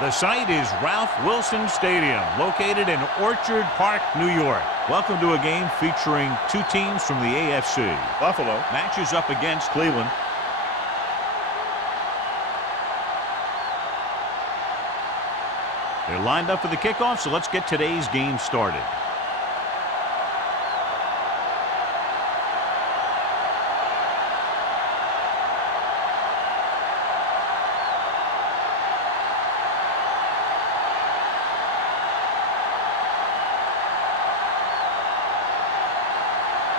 The site is Ralph Wilson Stadium, located in Orchard Park, New York. Welcome to a game featuring two teams from the AFC. Buffalo matches up against Cleveland. They're lined up for the kickoff, so let's get today's game started.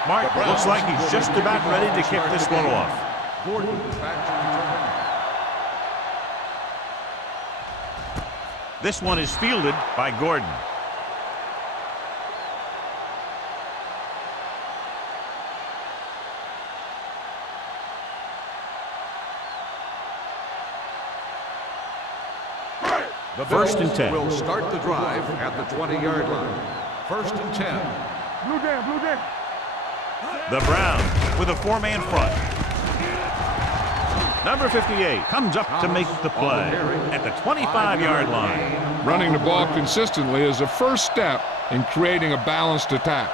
Mark looks like he's just about ready to kick this one off. This one is fielded by Gordon. The First and 10. Will start the drive at the 20-yard line. First and 10. Blue down, blue down. The Browns with a four-man front. Number 58 comes up to make the play at the 25-yard line. Running the ball consistently is a first step in creating a balanced attack.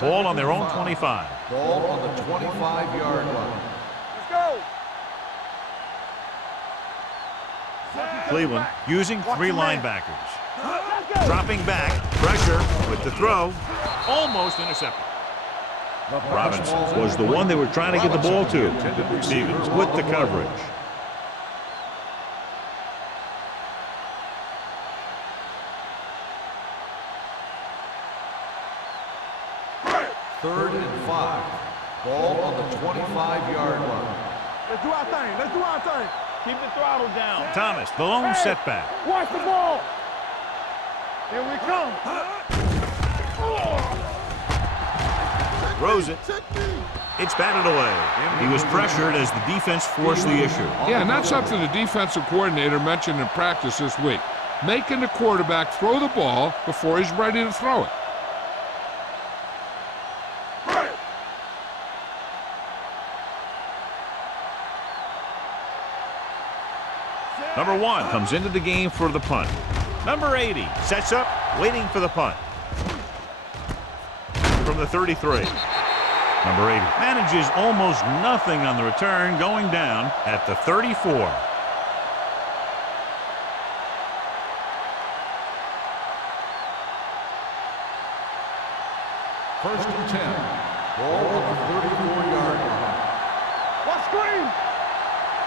Ball on their own 25. Ball on the 25-yard line. Let's go. Cleveland using three linebackers. Dropping back, pressure with the throw, almost intercepted. Robinson was the one they were trying to get the ball to. Stevens with the coverage. Third and 5. Ball on the 25-yard line. Let's do our thing. Let's do our thing. Keep the throttle down. Thomas, the lone setback. Watch the ball. Here we come. Throws it. It's batted away. He was pressured as the defense forced the issue. Yeah, and that's something the defensive coordinator mentioned in practice this week. Making the quarterback throw the ball before he's ready to throw it. Number 1 comes into the game for the punt. Number 80 sets up, waiting for the punt. From the 33. Number 80 manages almost nothing on the return, going down at the 34. First and 10. Ball on the 34-yard line. Watch screen.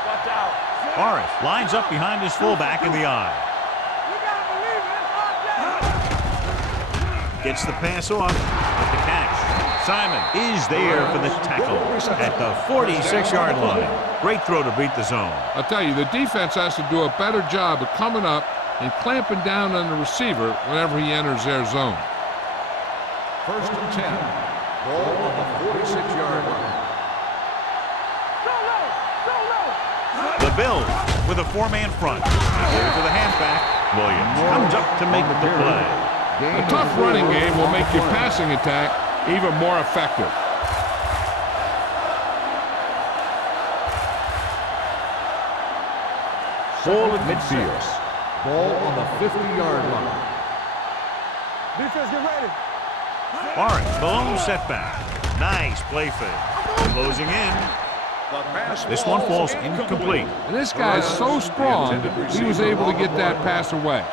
Watch out. Morris lines up behind his fullback in the eye. You gotta believe it. It's hard down. Gets the pass off with the catch. Simon is there for the tackle at the 46-yard line. Great throw to beat the zone. I'll tell you, the defense has to do a better job of coming up and clamping down on the receiver whenever he enters their zone. First and 10. Ball on the 46-yard line. The Bills with a four-man front. Here to the halfback. Williams comes up to make the play. A tough running game will make your passing attack even more effective. Ball at midfield. Ball on the 50-yard line. Defense, get ready. Morris, the lone setback. Nice play fake. Closing in. This one falls incomplete. And this guy's so strong, he was able to get that pass away.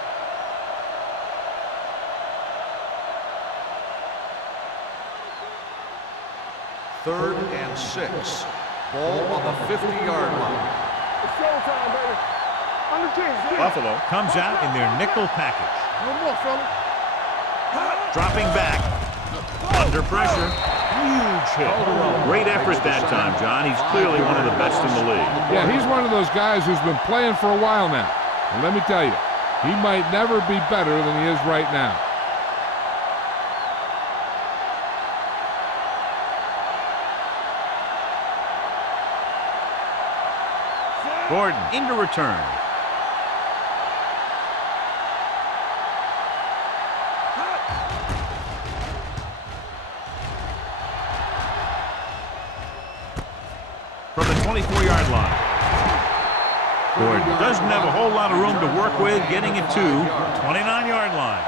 Third and 6. Ball on the 50-yard line. It's showtime, baby. On the 10. Buffalo comes out in their nickel package. No more, fella. Dropping back. Under pressure. Huge hit. Great effort that time, John. He's clearly one of the best in the league. Yeah, he's one of those guys who's been playing for a while now. And let me tell you, he might never be better than he is right now. Gordon into return. from the 24-yard line. Gordon doesn't have a whole lot of room to work with, getting it to the 29-yard line.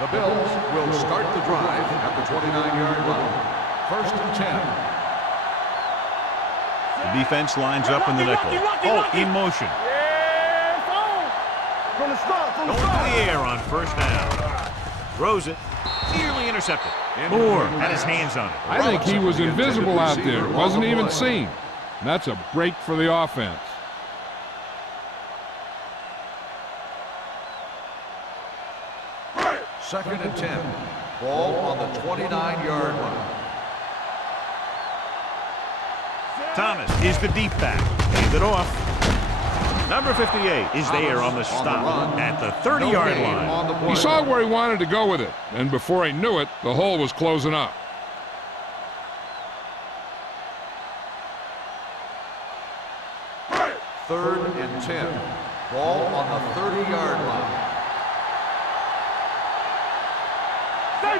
The Bills will start the drive at the 29-yard line. 1st and 10. The defense lines up in the nickel. Holt in motion. From the start, from the Going to start. the air on 1st down. Throws it. Nearly intercepted. Moore had his hands on it. I think he was invisible out there. Wasn't even seen. And that's a break for the offense. Second and 10. Ball on the 29-yard line. Thomas is the deep back. Hand it off. Number 58 is there on the stop at the 30-yard line. He saw where he wanted to go with it, and before he knew it, the hole was closing up. Third and 10. Ball on the 30-yard line.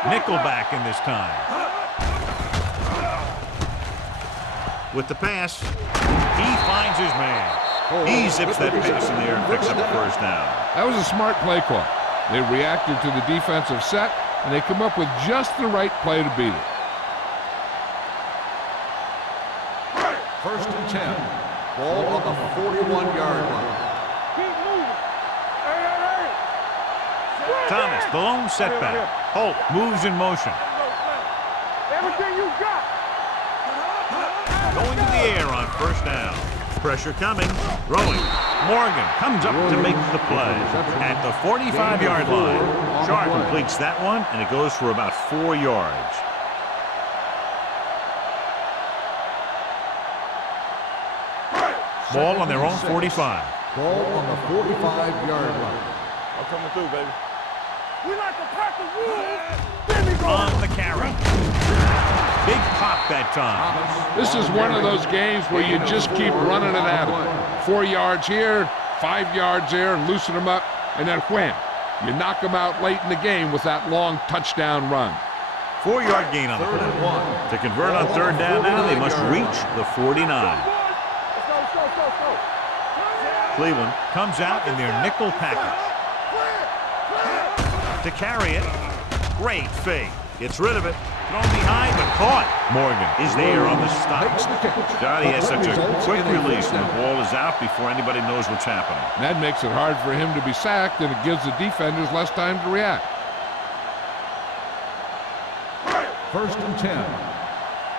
Nickelback in this time. With the pass, he finds his man. He zips that pass in there and picks up the 1st down. That was a smart play call. They reacted to the defensive set, and they come up with just the right play to beat it. 1st and 10. Ball on the 41-yard line. Keep moving. Hey. Thomas, the lone setback. Holt moves in motion. Everything you got. Going to the air on 1st down. Pressure coming. Throwing. Morgan comes up to make the play. At the 45-yard line, Sharp completes that one, and it goes for about 4 yards. Ball on their own 45. Ball on the 45-yard line. I'm coming through, baby. We like to pack the rules. Then we go. On the carry. Big pop that time. This is one of those games where you just keep running it at them. 4 yards here, 5 yards there, and loosen them up, and then wham. You knock them out late in the game with that long touchdown run. 4-yard gain on the play. To convert on 3rd down now, they must reach the 49. Let's go. Cleveland comes out in their nickel package. To carry it, great fake. Gets rid of it. Thrown behind, but caught. Morgan is there on the stop. God, he has such a quick release when the ball is out before anybody knows what's happening. And that makes it hard for him to be sacked, and it gives the defenders less time to react. 1st and 10.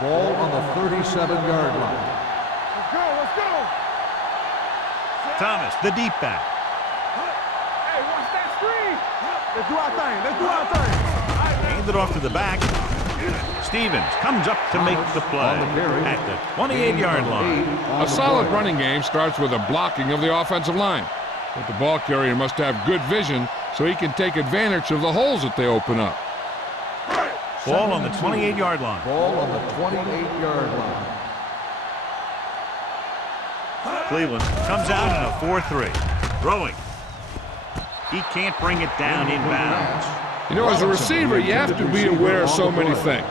Ball on the 37-yard line. Let's go. Thomas, the deep back. Hey, watch that screen. Let's do our thing. Hand it off to the back. Stevens comes up to make the play at the 28-yard line. A solid running game starts with a blocking of the offensive line. But the ball carrier must have good vision so he can take advantage of the holes that they open up. Ball on the 28-yard line. Ball on the 28-yard line. Cleveland comes out in a 4-3. Throwing. He can't bring it down inbounds. You know, as a receiver, you have to be aware of so many things.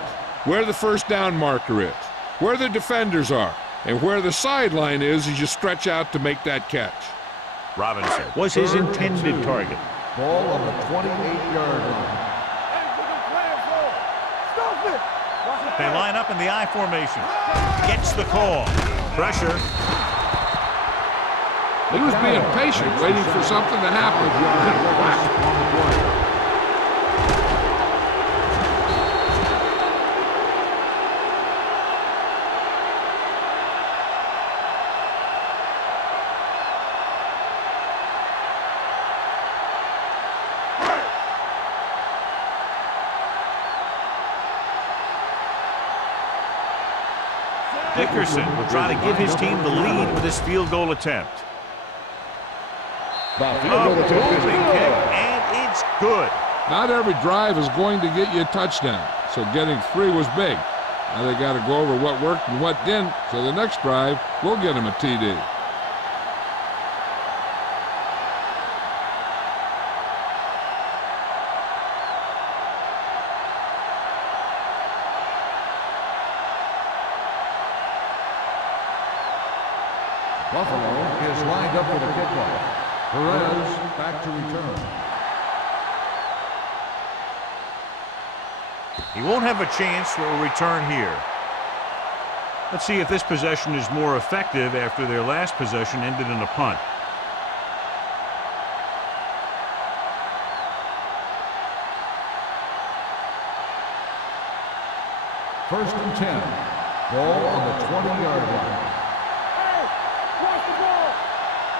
Where the 1st down marker is, where the defenders are, and where the sideline is as you stretch out to make that catch. Robinson was his intended target. Ball on the 28-yard line. They line up in the I formation. Gets the call. Pressure. He was being patient, waiting for something to happen. Dickerson will try to give his team the lead with this field goal attempt. A moving kick, and it's good. Not every drive is going to get you a touchdown, so getting 3 was big. Now they got to go over what worked and what didn't, so the next drive will get him a TD. Buffalo is lined up for the kickoff. Perez back to return. He won't have a chance for a return here. Let's see if this possession is more effective after their last possession ended in a punt. First and 10. Ball on the 20-yard line. Hey, watch the ball.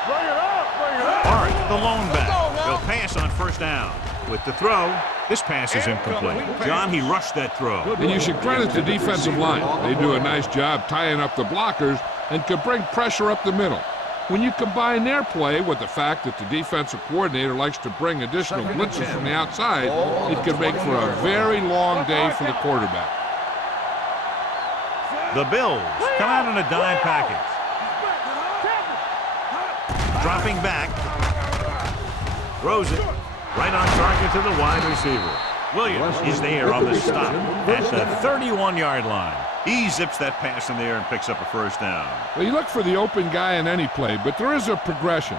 Bring it up, bring it up. All right, the lone back. They'll pass on first down. With the throw, this pass is incomplete. John, he rushed that throw. And you should credit the defensive line. They do a nice job tying up the blockers and can bring pressure up the middle. When you combine their play with the fact that the defensive coordinator likes to bring additional blitzes from the outside, it can make for a very long day for the quarterback. The Bills come out in a dime package. Dropping back. Throws it. Right on target to the wide receiver. Williams is there on the stop at the 31-yard line. He zips that pass in there and picks up a first down. Well, you look for the open guy in any play, but there is a progression.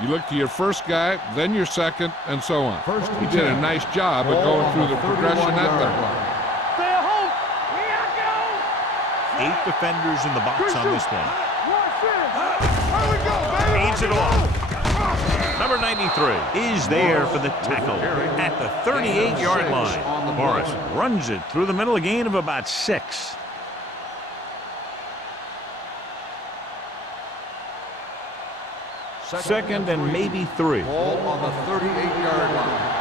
You look to your first guy, then your second, and so on. He did a nice job of going through the progression that time. 8 defenders in the box on this one. Hands it off. Number 93 is there for the tackle at the 38-yard line. Morris runs it through the middle, a gain of about 6. Second and maybe 3. Ball on the 38-yard line.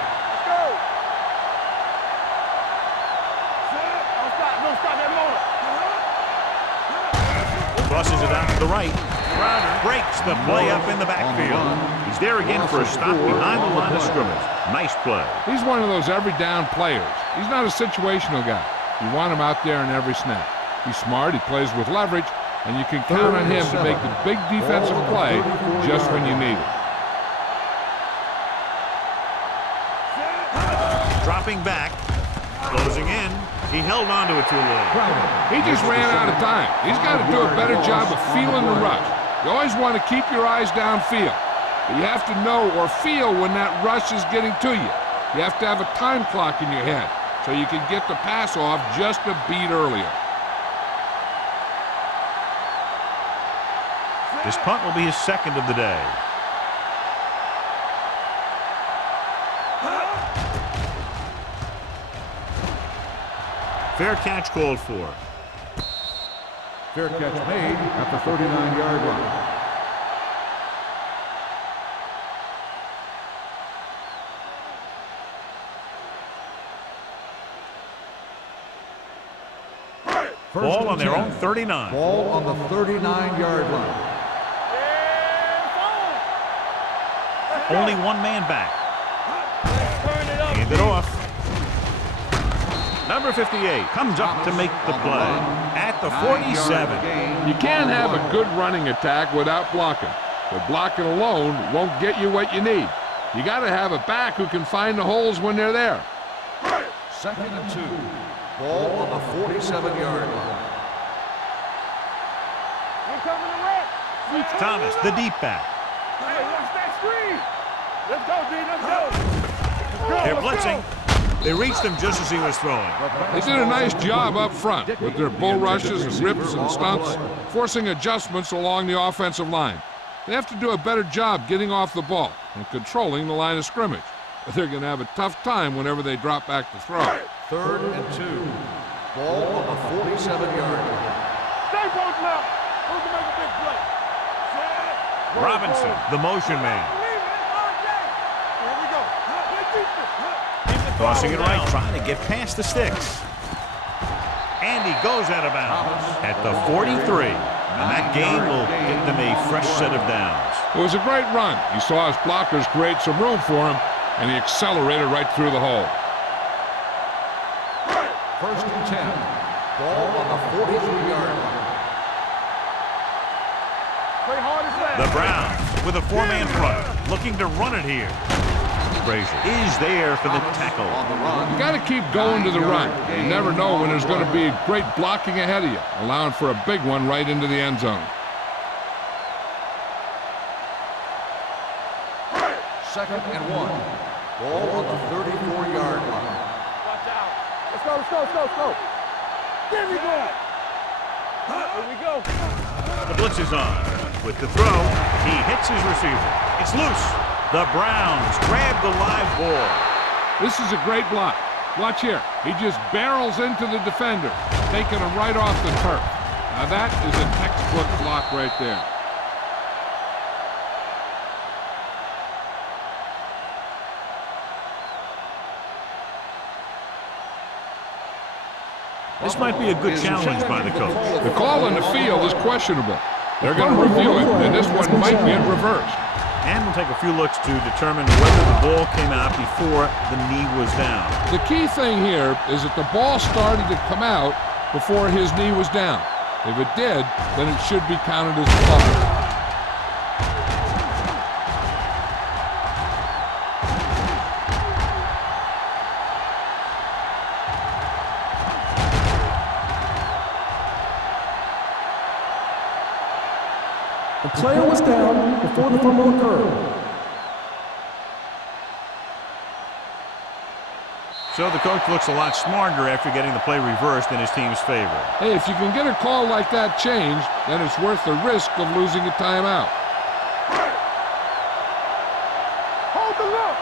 Crosses it out to the right. Crowder breaks the play up in the backfield. He's there again for a stop behind the line of scrimmage. Nice play. He's one of those every down players. He's not a situational guy. You want him out there in every snap. He's smart, he plays with leverage, and you can count on him to make the big defensive play just when you need it. Dropping back, closing in. He held on to it too long. He just ran out of time. He's got to do a better job of feeling the rush. You always want to keep your eyes downfield. But you have to know or feel when that rush is getting to you. You have to have a time clock in your head so you can get the pass off just a beat earlier. This punt will be his second of the day. Fair catch called for. Fair catch made at the 39-yard line. Ball on their own 39. Ball on the 39-yard line. Only one man back. Hand it off. Number 58 comes up to make the play at the 47. You can't have a good running attack without blocking. But blocking alone won't get you what you need. You got to have a back who can find the holes when they're there. Second and 2. Ball on the 47-yard line. Thomas, the deep back. Hey, watch that screen. Let's go, D. Let's go. They're blitzing. They reached him just as he was throwing. They did a nice job up front with their bull rushes and rips and stunts, forcing adjustments along the offensive line. They have to do a better job getting off the ball and controlling the line of scrimmage. But they're going to have a tough time whenever they drop back to throw. Third and 2. Ball on the 47-yard line. Stay both now. Who's to make a big play? Robinson, the motion man. Here we go. Tossing it right, trying to get past the sticks. And he goes out of bounds at the 43. And that gain will get them a fresh set of downs. It was a great run. He saw his blockers create some room for him, and he accelerated right through the hole. First and 10. Ball on the 43-yard line. The Browns with a 4-man front, looking to run it here. Frazier is there for the tackle. You got to keep going to the run. You never know when there's going to be great blocking ahead of you, allowing for a big one right into the end zone. 2nd and 1. Ball on the 34-yard line. Watch out. Let's go, let's go, let's go, let's go. There we go. Here we go. The blitz is on. With the throw, he hits his receiver. It's loose. The Browns grab the live ball. This is a great block. Watch here. He just barrels into the defender, taking him right off the turf. Now that is a textbook block right there. This might be a good challenge by the coach. The call on the field is questionable. They're going to review it, and this one might get reversed. And we'll take a few looks to determine whether the ball came out before the knee was down. The key thing here is that the ball started to come out before his knee was down. If it did, then it should be counted as a fumble. The player was down before the fumble occurred. So the coach looks a lot smarter after getting the play reversed in his team's favor. Hey, if you can get a call like that changed, then it's worth the risk of losing a timeout. Hold the look.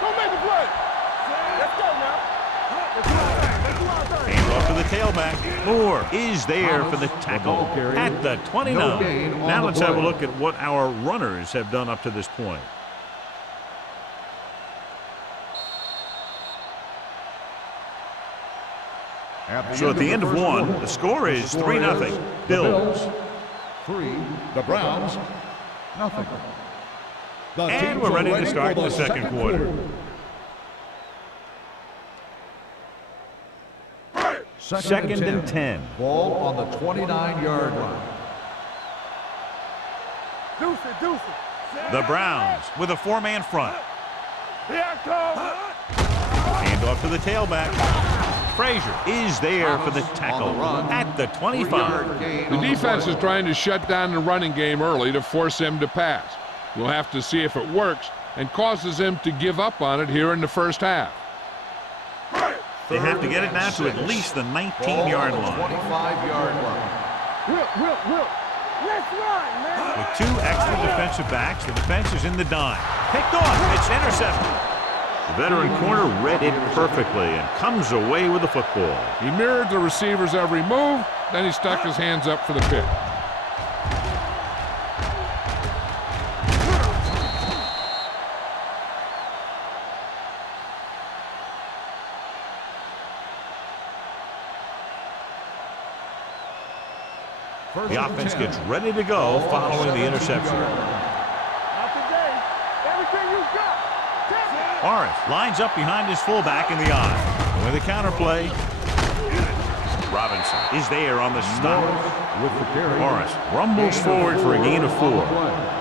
Go make the play. Let's go now. Let's do our thing. Let's do our thing. Hand off to the tailback. Moore is there for the tackle at the 29. Now let's have a look at what our runners have done up to this point. So at the end of one, the score is 3-0. Bills. 3, the Browns, nothing. And we're ready to start the second quarter. Second and 10. Ball on the 29-yard line. Deuce it, deuce it. The Browns with a four-man front. Here I come. Hand off to the tailback. Frazier is there for the tackle at the 25. The defense is trying to shut down the running game early to force him to pass. We'll have to see if it works and causes him to give up on it here in the first half. They have to get it now to at least the 19-yard line. 25-yard line. Will. Let's run, man. With two extra defensive backs, the defense is in the dime. Picked off. It's intercepted. The veteran corner read it perfectly and comes away with the football. He mirrored the receiver's every move, then he stuck his hands up for the pick. The offense gets ready to go following the interception. Not today. Everything you got. Morris lines up behind his fullback in the eye. With a counter play, Robinson is there on the stop. Morris rumbles forward for a gain of 4.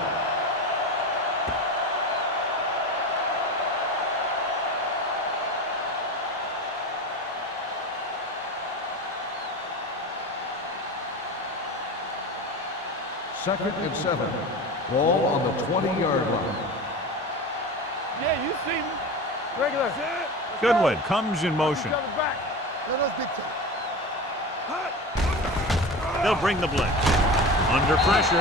Second and 7. Ball on the 20-yard line. Yeah, you see me. Regular. Goodwin comes in motion. Back. Let us dictate. They'll bring the blitz. Under pressure.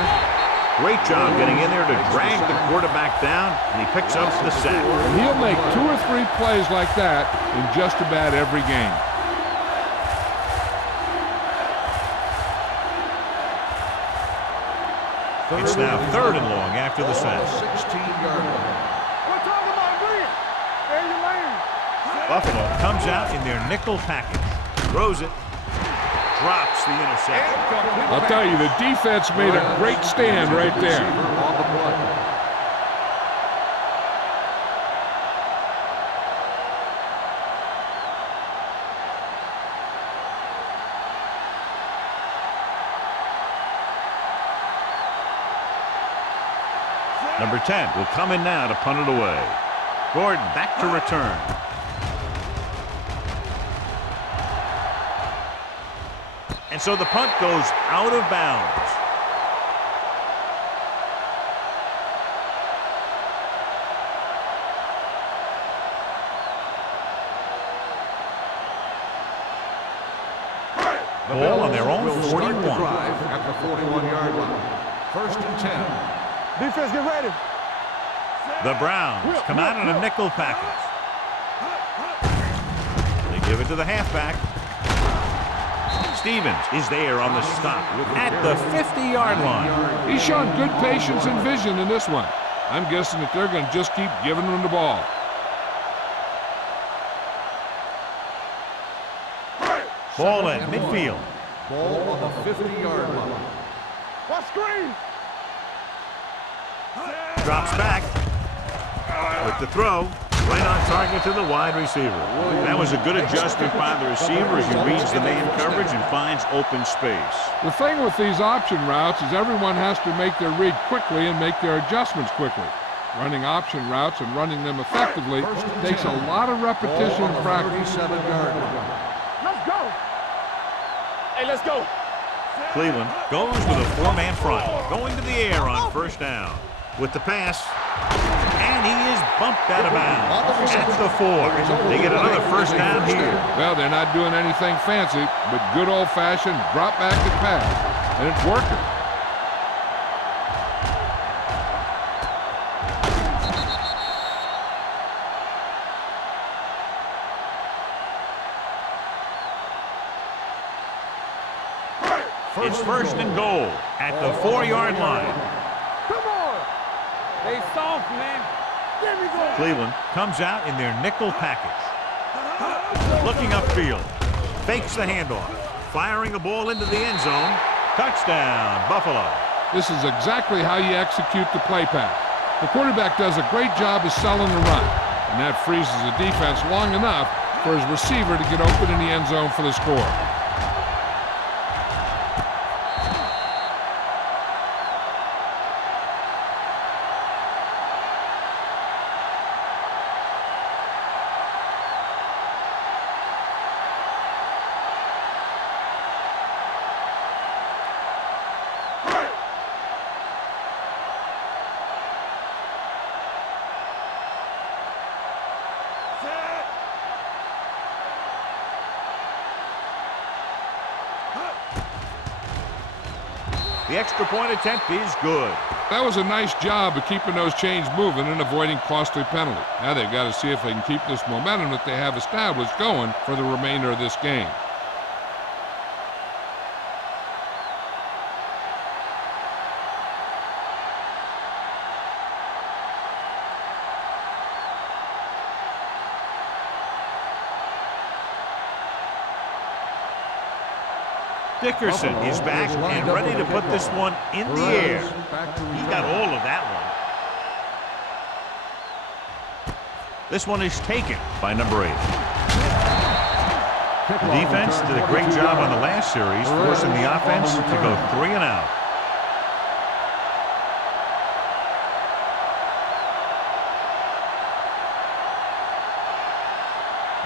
Great job getting in there to drag the quarterback down, and he picks up the sack. And he'll make 2 or 3 plays like that in just about every game. It's now 3rd and long after the sack. 16-yard line. We're talking about green. There you lane. Buffalo comes out in their nickel package. Throws it. Drops the interception. I'll tell you, the defense made a great stand right there. On the play. Number 10 will come in now to punt it away. Gordon back to return. And so the punt goes out of bounds. The Ball on Bills their own will start the 41. drive at the 41-yard line. First and 10. Defense, get ready. The Browns come out in a nickel package. They give it to the halfback. Stevens is there on the stop at the 50-yard line. He's shown good patience and vision in this one. I'm guessing that they're going to just keep giving him the ball. Ball at midfield. Ball on the 50-yard line. Watch screen. Drops back with the throw. Right on target to the wide receiver. That was a good adjustment by the receiver as he reads the man coverage and finds open space. The thing with these option routes is everyone has to make their read quickly and make their adjustments quickly. Running option routes and running them effectively takes a lot of repetition and practice. 37-yard line. Let's go. Hey, let's go. Cleveland goes with a four-man front, going to the air on first down. With the pass, and he is bumped out of bounds at the 4. They get another first down here. Well, they're not doing anything fancy, but good old-fashioned drop back and pass, and it's working. It's first and goal at the 4-yard line. Come on. They soft, man. There we go. Cleveland comes out in their nickel package. Looking upfield. Fakes the handoff. Firing a ball into the end zone. Touchdown, Buffalo. This is exactly how you execute the play pass. The quarterback does a great job of selling the run, and that freezes the defense long enough for his receiver to get open in the end zone for the score. The extra point attempt is good. That was a nice job of keeping those chains moving and avoiding costly penalty. Now they've got to see if they can keep this momentum that they have established going for the remainder of this game. Dickerson is back and ready to put this one in the air. He got all of that one. This one is taken by number 8. The defense did a great job on the last series, forcing the offense to go 3 and out.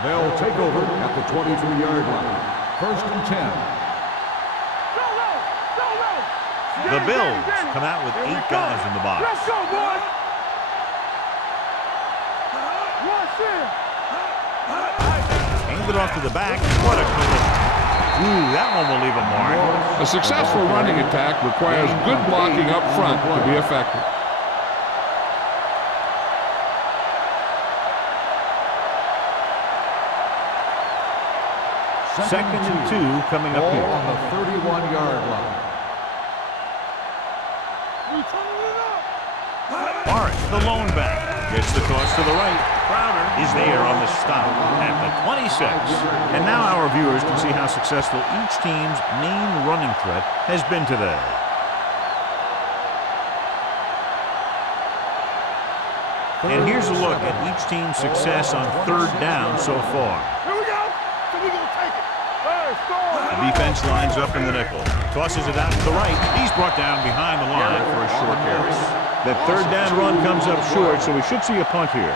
They'll take over at the 23-yard line. First and 10. The Bills come out with 8 guys in the box. Let's go, boys. Handed off to the back. What a collision. Ooh, that one will leave a mark. A successful running attack requires good blocking up front to be effective. Second and 2 coming up here. On the 31-yard line. Morris, the lone back, gets the toss to the right. Crowder is there on the stop at the 26. And now our viewers can see how successful each team's main running threat has been today. And here's a look at each team's success on third down so far. Here we go. So we're going to take it. The defense lines up in the nickel. Tosses it out to the right. He's brought down behind the line for a short carry. That third down run comes up short, so we should see a punt here.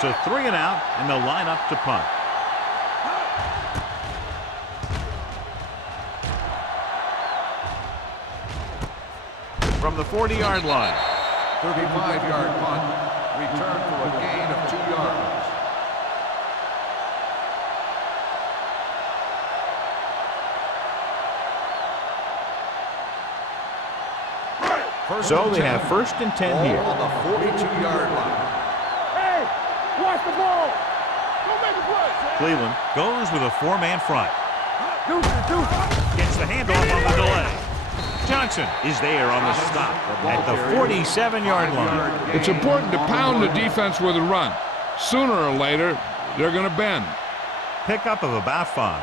So 3 and out, and they'll line up to punt. from the 40-yard line. 35-yard punt. Return for a gain of 2 yards. So they have 1st and 10 here. On the 42-yard line. Hey, watch the ball. Don't make a play. Cleveland goes with a 4-man front. Deuce. Gets the handoff on the delay. Johnson is there on the stop at the 47-yard line. It's important to pound the defense with a run. Sooner or later, they're going to bend. Pickup of about 5.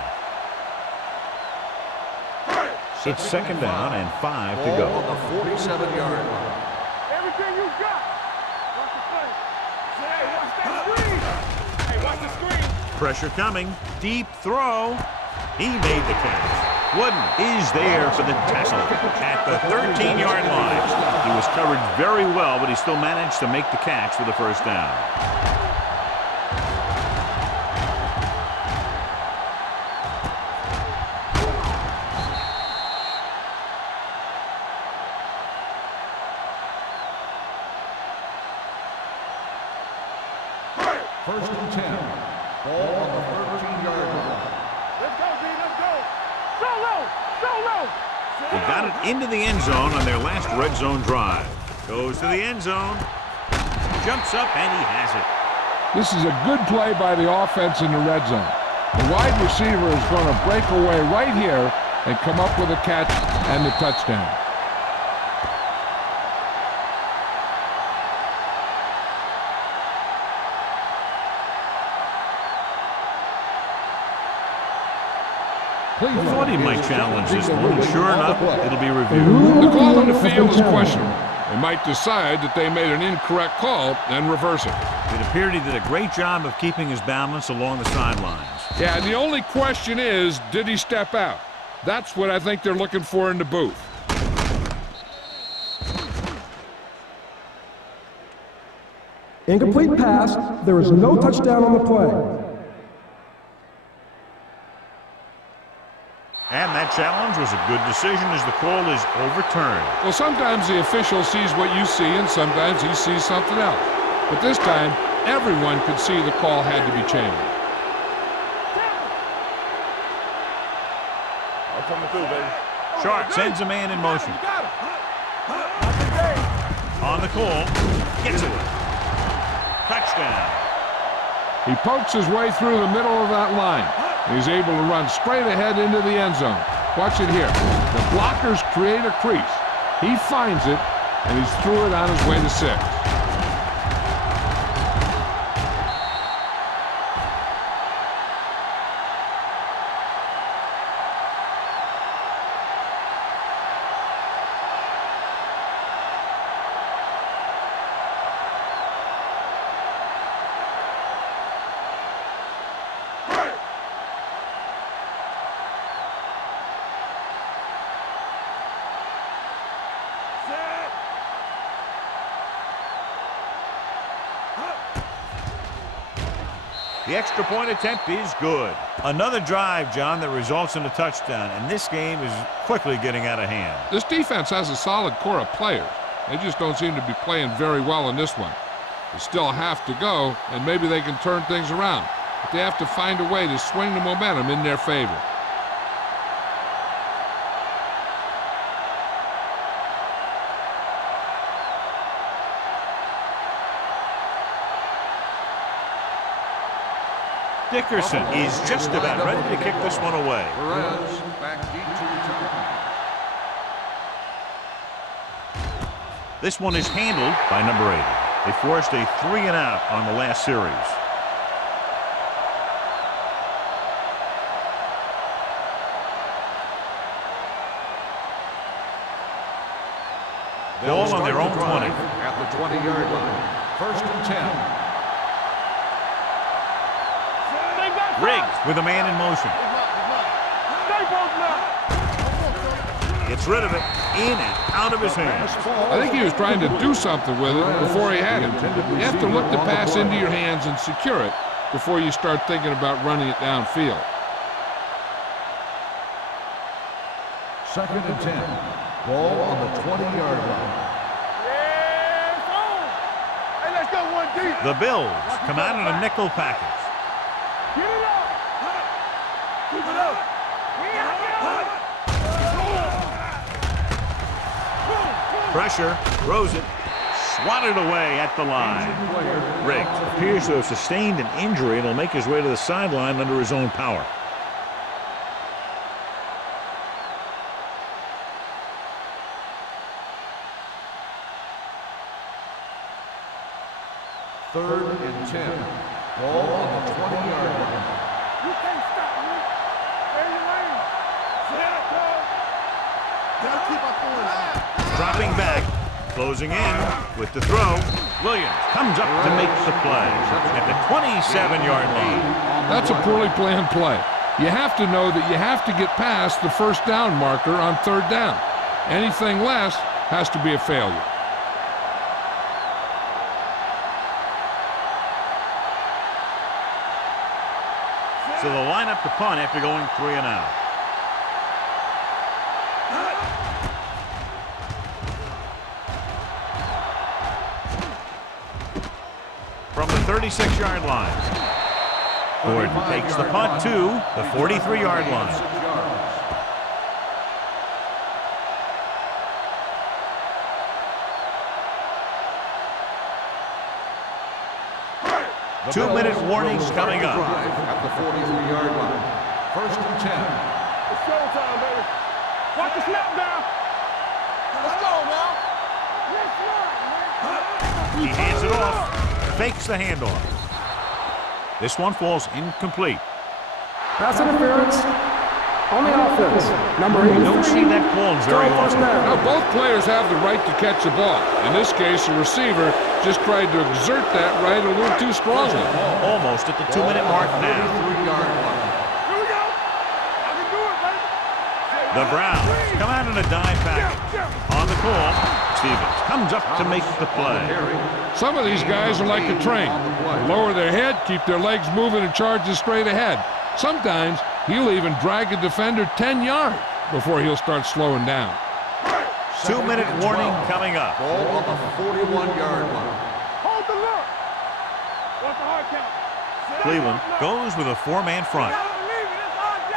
It's 2nd down and 5 to go. On the 47-yard line. Everything you got. Watch the play. Hey, watch that screen. Hey, watch the screen. Pressure coming. Deep throw. He made the catch. Wooden is there for the tackle at the 13-yard line. He was covered very well, but he still managed to make the catch for the 1st down. First and 10. Ball on the 13-yard line. Let's go, B. Let's go. Solo. They got it into the end zone on their last red zone drive. Goes to the end zone. Jumps up and he has it. This is a good play by the offense in the red zone. The wide receiver is going to break away right here and come up with a catch and the touchdown. I thought he might challenge this one, and sure enough, it'll be reviewed. The call on the field is questionable. They might decide that they made an incorrect call and reverse it. It appeared he did a great job of keeping his balance along the sidelines. Yeah, the only question is, did he step out? That's what I think they're looking for in the booth. Incomplete pass. There is no touchdown on the play. And that challenge was a good decision as the call is overturned. Well, sometimes the official sees what you see and sometimes he sees something else. But this time, everyone could see the call had to be changed. I'm coming through, baby. Sharp sends a man in motion. On the call, gets it. Touchdown. He pokes his way through the middle of that line. He's able to run straight ahead into the end zone. Watch it here. The blockers create a crease. He finds it, and he's through it on his way to 6. The extra point attempt is good. Another drive, John, that results in a touchdown, and this game is quickly getting out of hand. This defense has a solid core of players. They just don't seem to be playing very well in this one. They still have to go, and maybe they can turn things around. But they have to find a way to swing the momentum in their favor. Dickerson is just about ready to kick this one away. Perez back deep to return. This one is handled by number 80. They forced a 3-and-out on the last series. Ball on their own 20. At the 20-yard line. First and 10. Riggs with a man in motion. Gets rid of it, in and out of his hands. I think he was trying to do something with it before he had it. You have to look the pass into your hands and secure it before you start thinking about running it downfield. Second and 10. Ball on the 20-yard line. Yeah, it's on. Hey, let's go one deep. The Bills come out in a nickel package. Get it up. Keep it up. Pressure, throws it, swatted away at the line. Riggs appears to have sustained an injury and will make his way to the sideline under his own power. Third and 10. Ball on the 20-yard line. You can't stop me. Stay in your lane. Set up, Cole. Gotta keep our points. Dropping back, closing in with the throw. Williams comes up to make the play at the 27-yard line. That's a poorly planned play. You have to know that you have to get past the first down marker on third down. Anything less has to be a failure. So they'll line up to punt after going 3 and out. From the 36-yard line, Gordon takes the punt to the 43-yard line. Two-minute warnings coming up. At the 43-yard line. First and 10. It's showtime, baby. Watch the snap now. Let's go now. Let's run, man. He hands it off, fakes the handoff. This one falls incomplete. Pass interference on the offense. Number 83. We don't see that called very First often. down. Now, both players have the right to catch the ball. In this case, the receiver just tried to exert that right a little too strongly. Almost at the 2-minute mark now. 43-yard line. Here we go. I can do it, baby. The Browns come out in a dime package. On the call, Stevens comes up to make the play. Some of these guys are like a train. They lower their head, keep their legs moving, and charge straight ahead. Sometimes he'll even drag a defender 10 yards before he'll start slowing down. 2-minute warning coming up. Ball on the 41-yard line. Hold the look. What's the hard count? Set Cleveland up, goes with a 4-man front. Gotta believe it. It's RJ.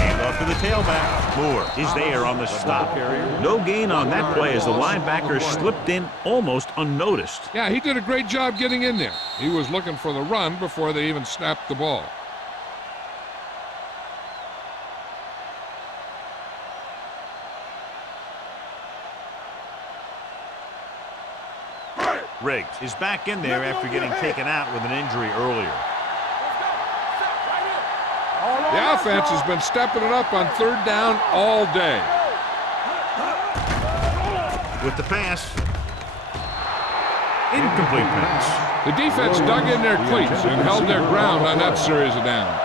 Hand off to the tailback. Moore is there on the stop. No gain on that play as the linebacker slipped in almost unnoticed. Yeah, he did a great job getting in there. He was looking for the run before they even snapped the ball. Riggs is back in there after getting taken out with an injury earlier. The offense has been stepping it up on third down all day. With the pass. Incomplete pass. The defense dug in their cleats and held their ground on that series of downs.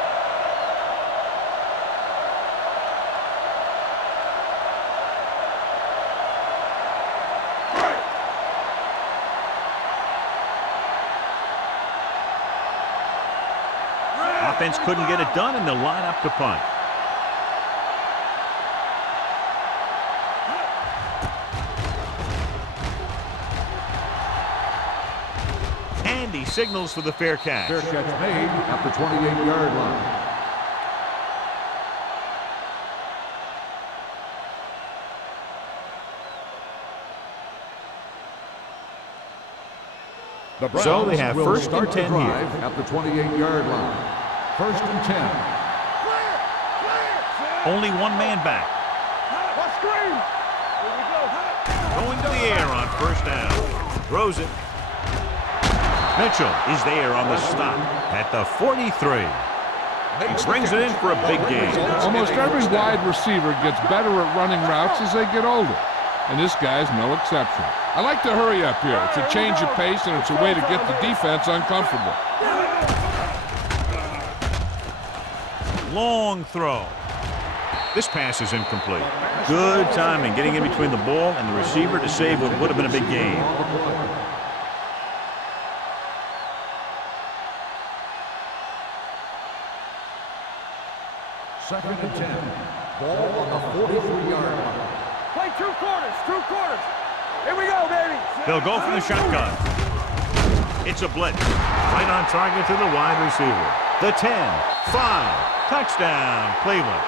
Offense couldn't get it done, and they'll line up to punt. And he signals for the fair catch. Fair catch made at the 28-yard line. The Browns So they have will first and start the 10 drive here. at the 28-yard line. First and 10. Only one man back. What screen? Here we go. Going to the air on first down. Throws it. Mitchell is there on the stop at the 43. He brings it in for a big game. Almost every wide receiver gets better at running routes as they get older, and this guy's no exception. I like to hurry up here. It's a change of pace, and it's a way to get the defense uncomfortable. Long throw. This pass is incomplete. Good timing getting in between the ball and the receiver to save what would have been a big game. Second and 10. Ball on the 43-yard line. Play 2 quarters, 2 quarters. Here we go, baby. They'll go from the shotgun. It's a blitz. Right on target to the wide receiver. The 10, 5, touchdown, Cleveland.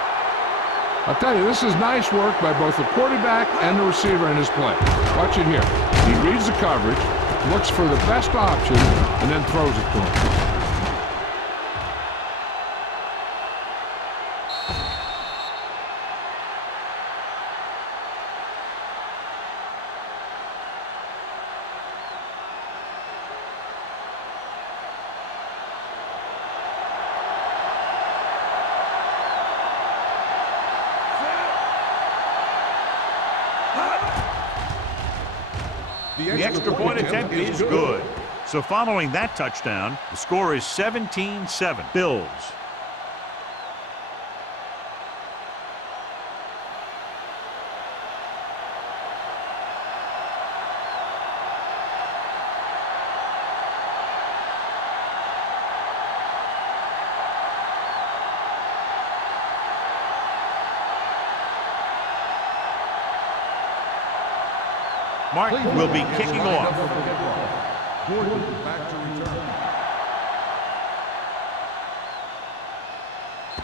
I'll tell you, this is nice work by both the quarterback and the receiver in his play. Watch it here. He reads the coverage, looks for the best option, and then throws it to him. The extra point attempt is good. So following that touchdown, the score is 17-7. Bills. Mark will be kicking off. Gordon back to return.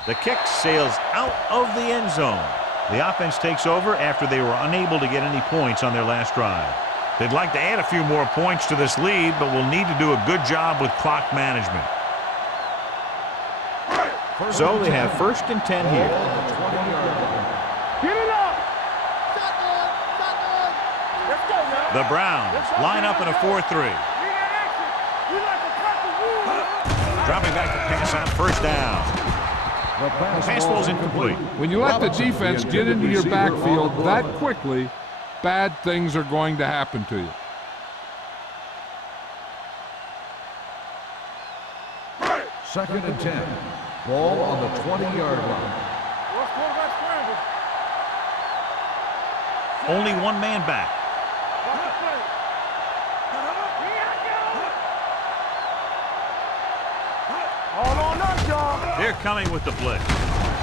The kick sails out of the end zone. The offense takes over after they were unable to get any points on their last drive. They'd like to add a few more points to this lead, but will need to do a good job with clock management. So they have 1st and 10 here. Get it up. The Browns line up in a 4-3. Dropping back to pass on 1st down. The pass ball's incomplete. When you let the defense get into your backfield that quickly, bad things are going to happen to you. Second and 10. Ball on the 20-yard line. Only one man back. All on us, y'all. They're coming with the blitz.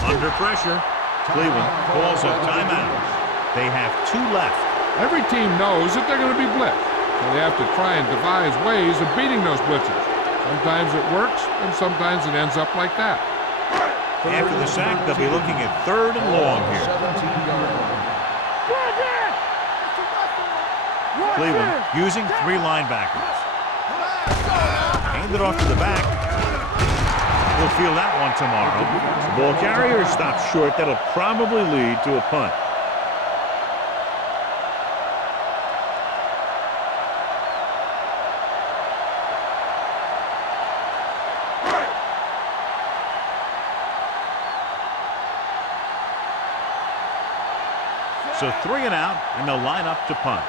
Under pressure, Cleveland calls a timeout. They have 2 left. Every team knows that they're going to be blitzed, so they have to try and devise ways of beating those blitzes. Sometimes it works, and sometimes it ends up like that. After the sack, they'll be looking at 3rd and long here. Cleveland using 3 linebackers. Hand it off to the back. We'll feel that one tomorrow. The ball carrier stops short. That'll probably lead to a punt. So 3 and out, and they'll line up to punt.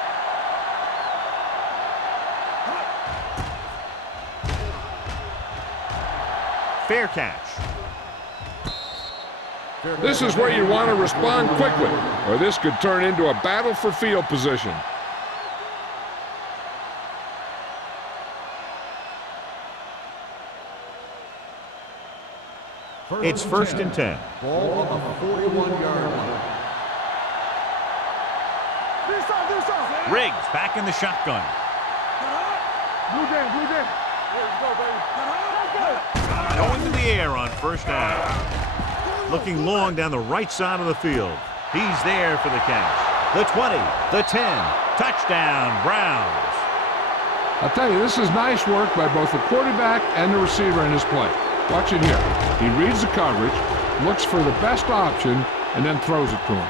Fair catch. This is where you want to respond quickly, or this could turn into a battle for field position. It's 1st and 10. Ball on the 41-yard line. Riggs back in the shotgun. Blue game. Let's go, baby. Going to the air on 1st down. Looking long down the right side of the field. He's there for the catch. The 20, the 10, touchdown, Browns. I'll tell you, this is nice work by both the quarterback and the receiver in his play. Watch it here. He reads the coverage, looks for the best option, and then throws it to him.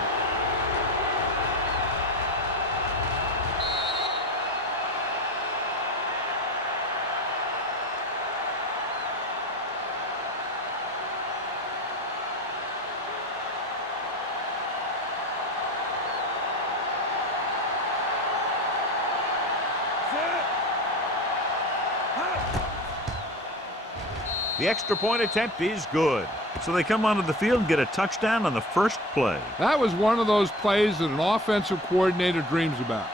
The extra point attempt is good. So they come onto the field and get a touchdown on the first play. That was one of those plays that an offensive coordinator dreams about.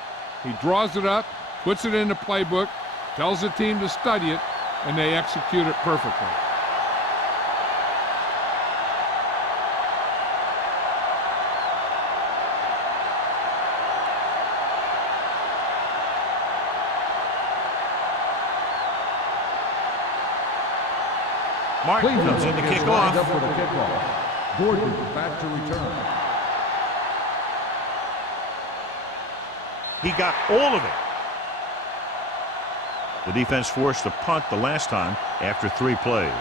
He draws it up, puts it in the playbook, tells the team to study it, and they execute it perfectly. Martin comes in to kick off. Up for the kickoff. Gordon back to return. He got all of it. The defense forced a punt the last time after 3 plays.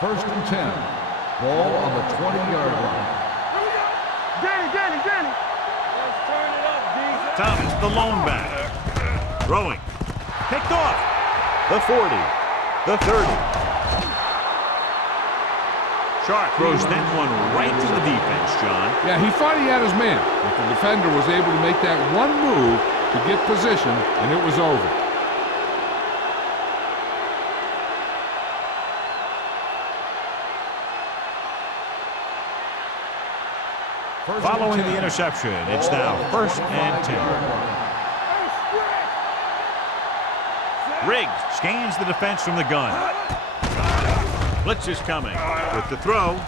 First and 10. Ball on the 20-yard line. Danny. Let's turn it up, D. Thomas, the lone back. Throwing. Picked off. The 40. The 30. Sharp throws that one right to the defense, John. Yeah, he thought he had his man, but the defender was able to make that one move to get position, and it was over. Following the interception, it's now 1st and 10. Riggs scans the defense from the gun. Blitz is coming with the throw.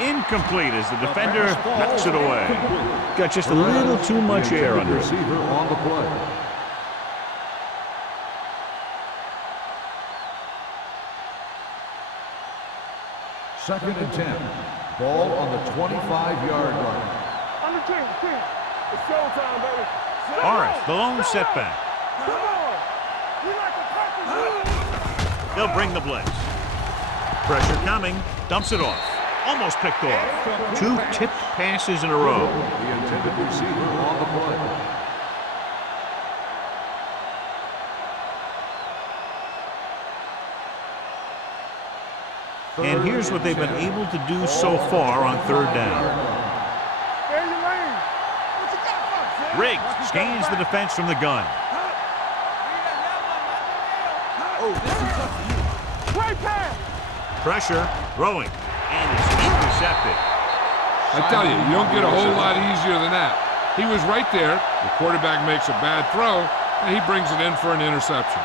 Incomplete as the defender knocks it away. Got just a little too much air under it. Receiver on the play. Second and 10. Ball on the 25-yard line. Under 10. It's showtime, baby. Morris, the lone setback. Come on. We like the Packers. They'll bring the blitz. Pressure coming. Dumps it off. Almost picked off. 2 tipped passes in a row. The intended receiver on the play. And here's what they've been able to do so far on 3rd down. Stay in your lane. What you got for us, Riggs scans the defense from the gun. Great pass. Pressure, throwing, and it's intercepted. I tell you, you don't get a whole lot easier than that. He was right there. The quarterback makes a bad throw, and he brings it in for an interception.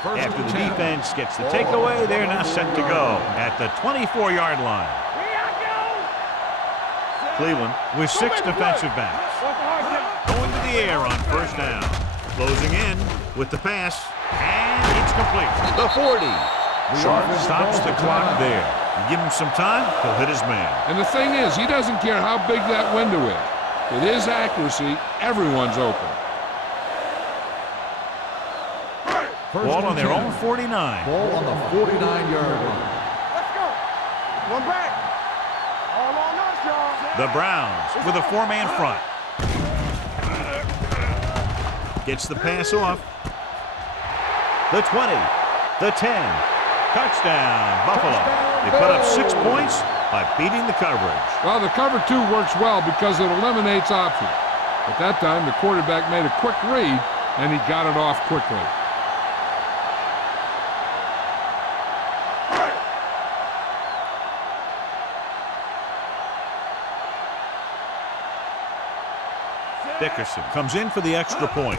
After the defense gets the takeaway, they're now set to go at the 24-yard line. Cleveland with 6 defensive backs. Going to the air on 1st down. Closing in with the pass, and it's complete. The 40. Sharp stops the clock there. You give him some time, he'll hit his man. And the thing is, he doesn't care how big that window is. With his accuracy, everyone's open. Ball on their own 49. Ball on the 49-yard line. Let's go. One back. All on us, y'all. The Browns with a 4-man front. Gets the pass off. The 20. The 10. Touchdown, Buffalo. They put up 6 points by beating the coverage. Well, the cover 2 works well because it eliminates options. At that time, the quarterback made a quick read, and he got it off quickly. Dickerson comes in for the extra point.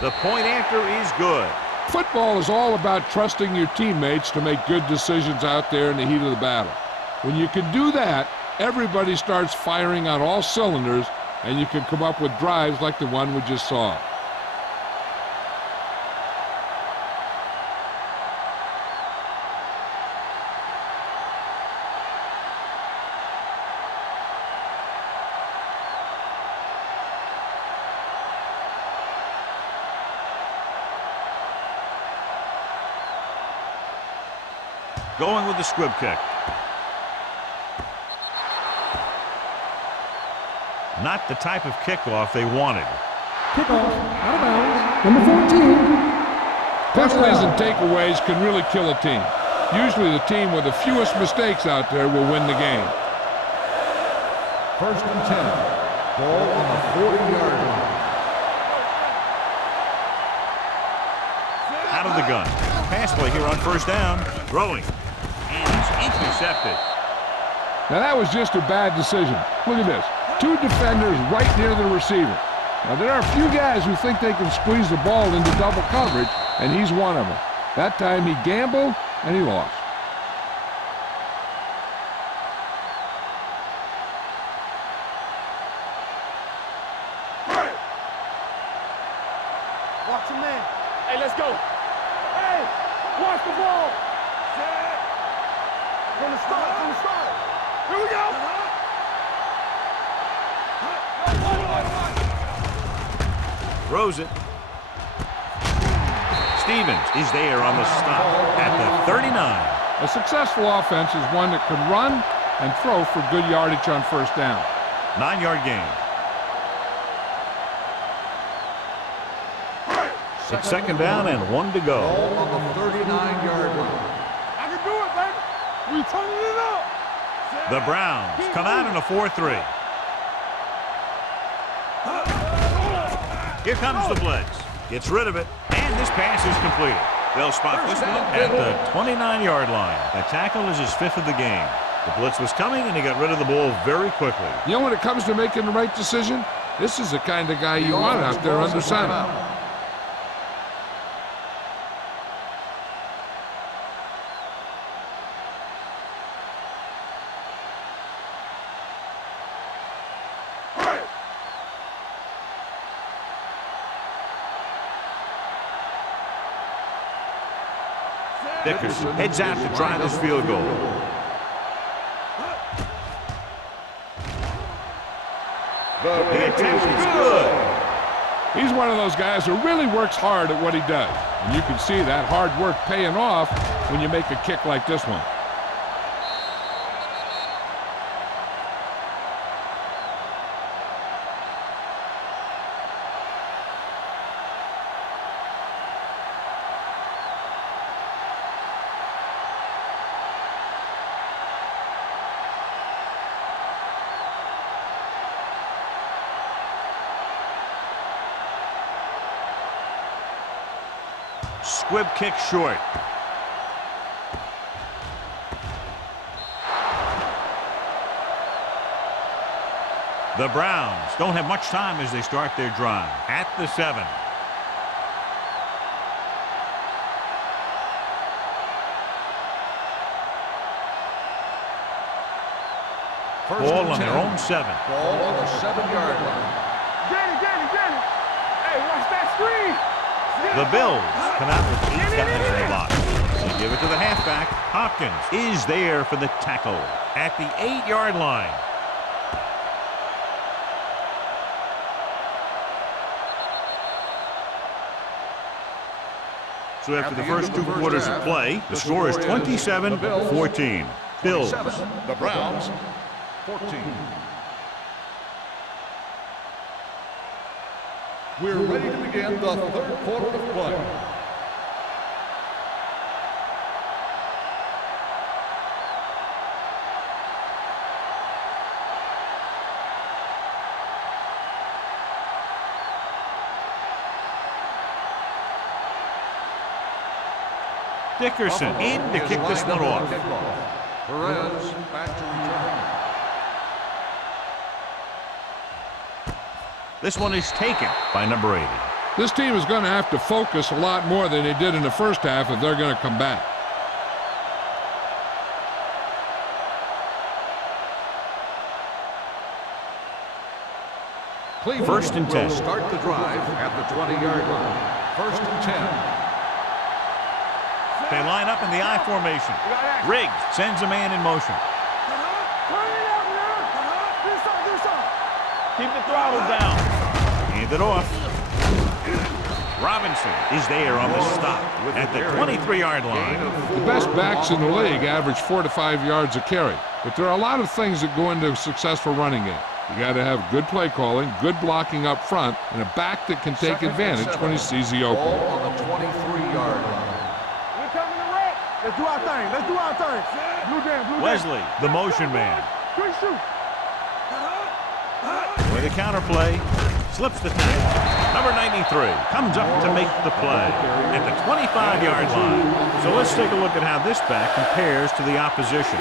The point after is good. Football is all about trusting your teammates to make good decisions out there in the heat of the battle. When you can do that, everybody starts firing on all cylinders, and you can come up with drives like the one we just saw. Going with the squib kick. Not the type of kickoff they wanted. Kickoff, out of bounds, number 14. Penalties and takeaways can really kill a team. Usually the team with the fewest mistakes out there will win the game. First and 10. Ball on the 40-yard line. Out of the gun. Pass play here on 1st down. Throwing. And he's intercepted. Now that was just a bad decision. Look at this. 2 defenders right near the receiver. Now there are a few guys who think they can squeeze the ball into double coverage, and he's one of them. That time he gambled, and he lost. Watch him in. Hey, let's go. Hey, watch the ball. Set. From the start, from the start. Here we go. Throws it. Stevens is there on the stop at the 39. A successful offense is one that can run and throw for good yardage on first down. 9-yard gain. It's second down and 1 to go. Ball on the 39-yard line. I can do it, baby. We turning it up. The Browns come out in a 4-3. Here comes the blitz. Gets rid of it, and this pass is completed. They'll spot this one at the 29-yard line. That tackle is his 5th of the game. The blitz was coming, and he got rid of the ball very quickly. You know, when it comes to making the right decision, this is the kind of guy you want out there under center. Dickerson heads out to try this field goal. The attempt is good. He's one of those guys who really works hard at what he does. And you can see that hard work paying off when you make a kick like this one. Squib kick short. The Browns don't have much time as they start their drive at the 7. Ball on their own 7. Ball on the 7-yard line. Get it. Hey, watch that screen. The Bills come out with 8 guys in the box. They give it to the halfback. Hopkins is there for the tackle at the 8-yard line. So after the first 2 quarters of play, the score is 27-14. Bills. The Browns, 14. We're ready to begin the 3rd quarter of play. Dickerson in to kick this one off. Perez back to return. This one is taken by number 80. This team is going to have to focus a lot more than they did in the first half if they're going to come back. Cleveland First and 10. will start the drive at the 20-yard line. First and 10. They line up in the I formation. Riggs sends a man in motion. Turn it up now. This up. Keep the throttle down. Hand it off. Robinson is there on the stop at the 23-yard line. The best backs in the league average 4 to 5 yards a carry. But there are a lot of things that go into a successful running game. You got to have good play calling, good blocking up front, and a back that can take advantage when he sees the opening. Ball on the 23-yard line. Let's do our thing. Blue Wesley, the motion man. Good shoot. With a counter play, slips the tackle. Number 93 comes up to make the play at the 25-yard line. So let's take a look at how this back compares to the opposition.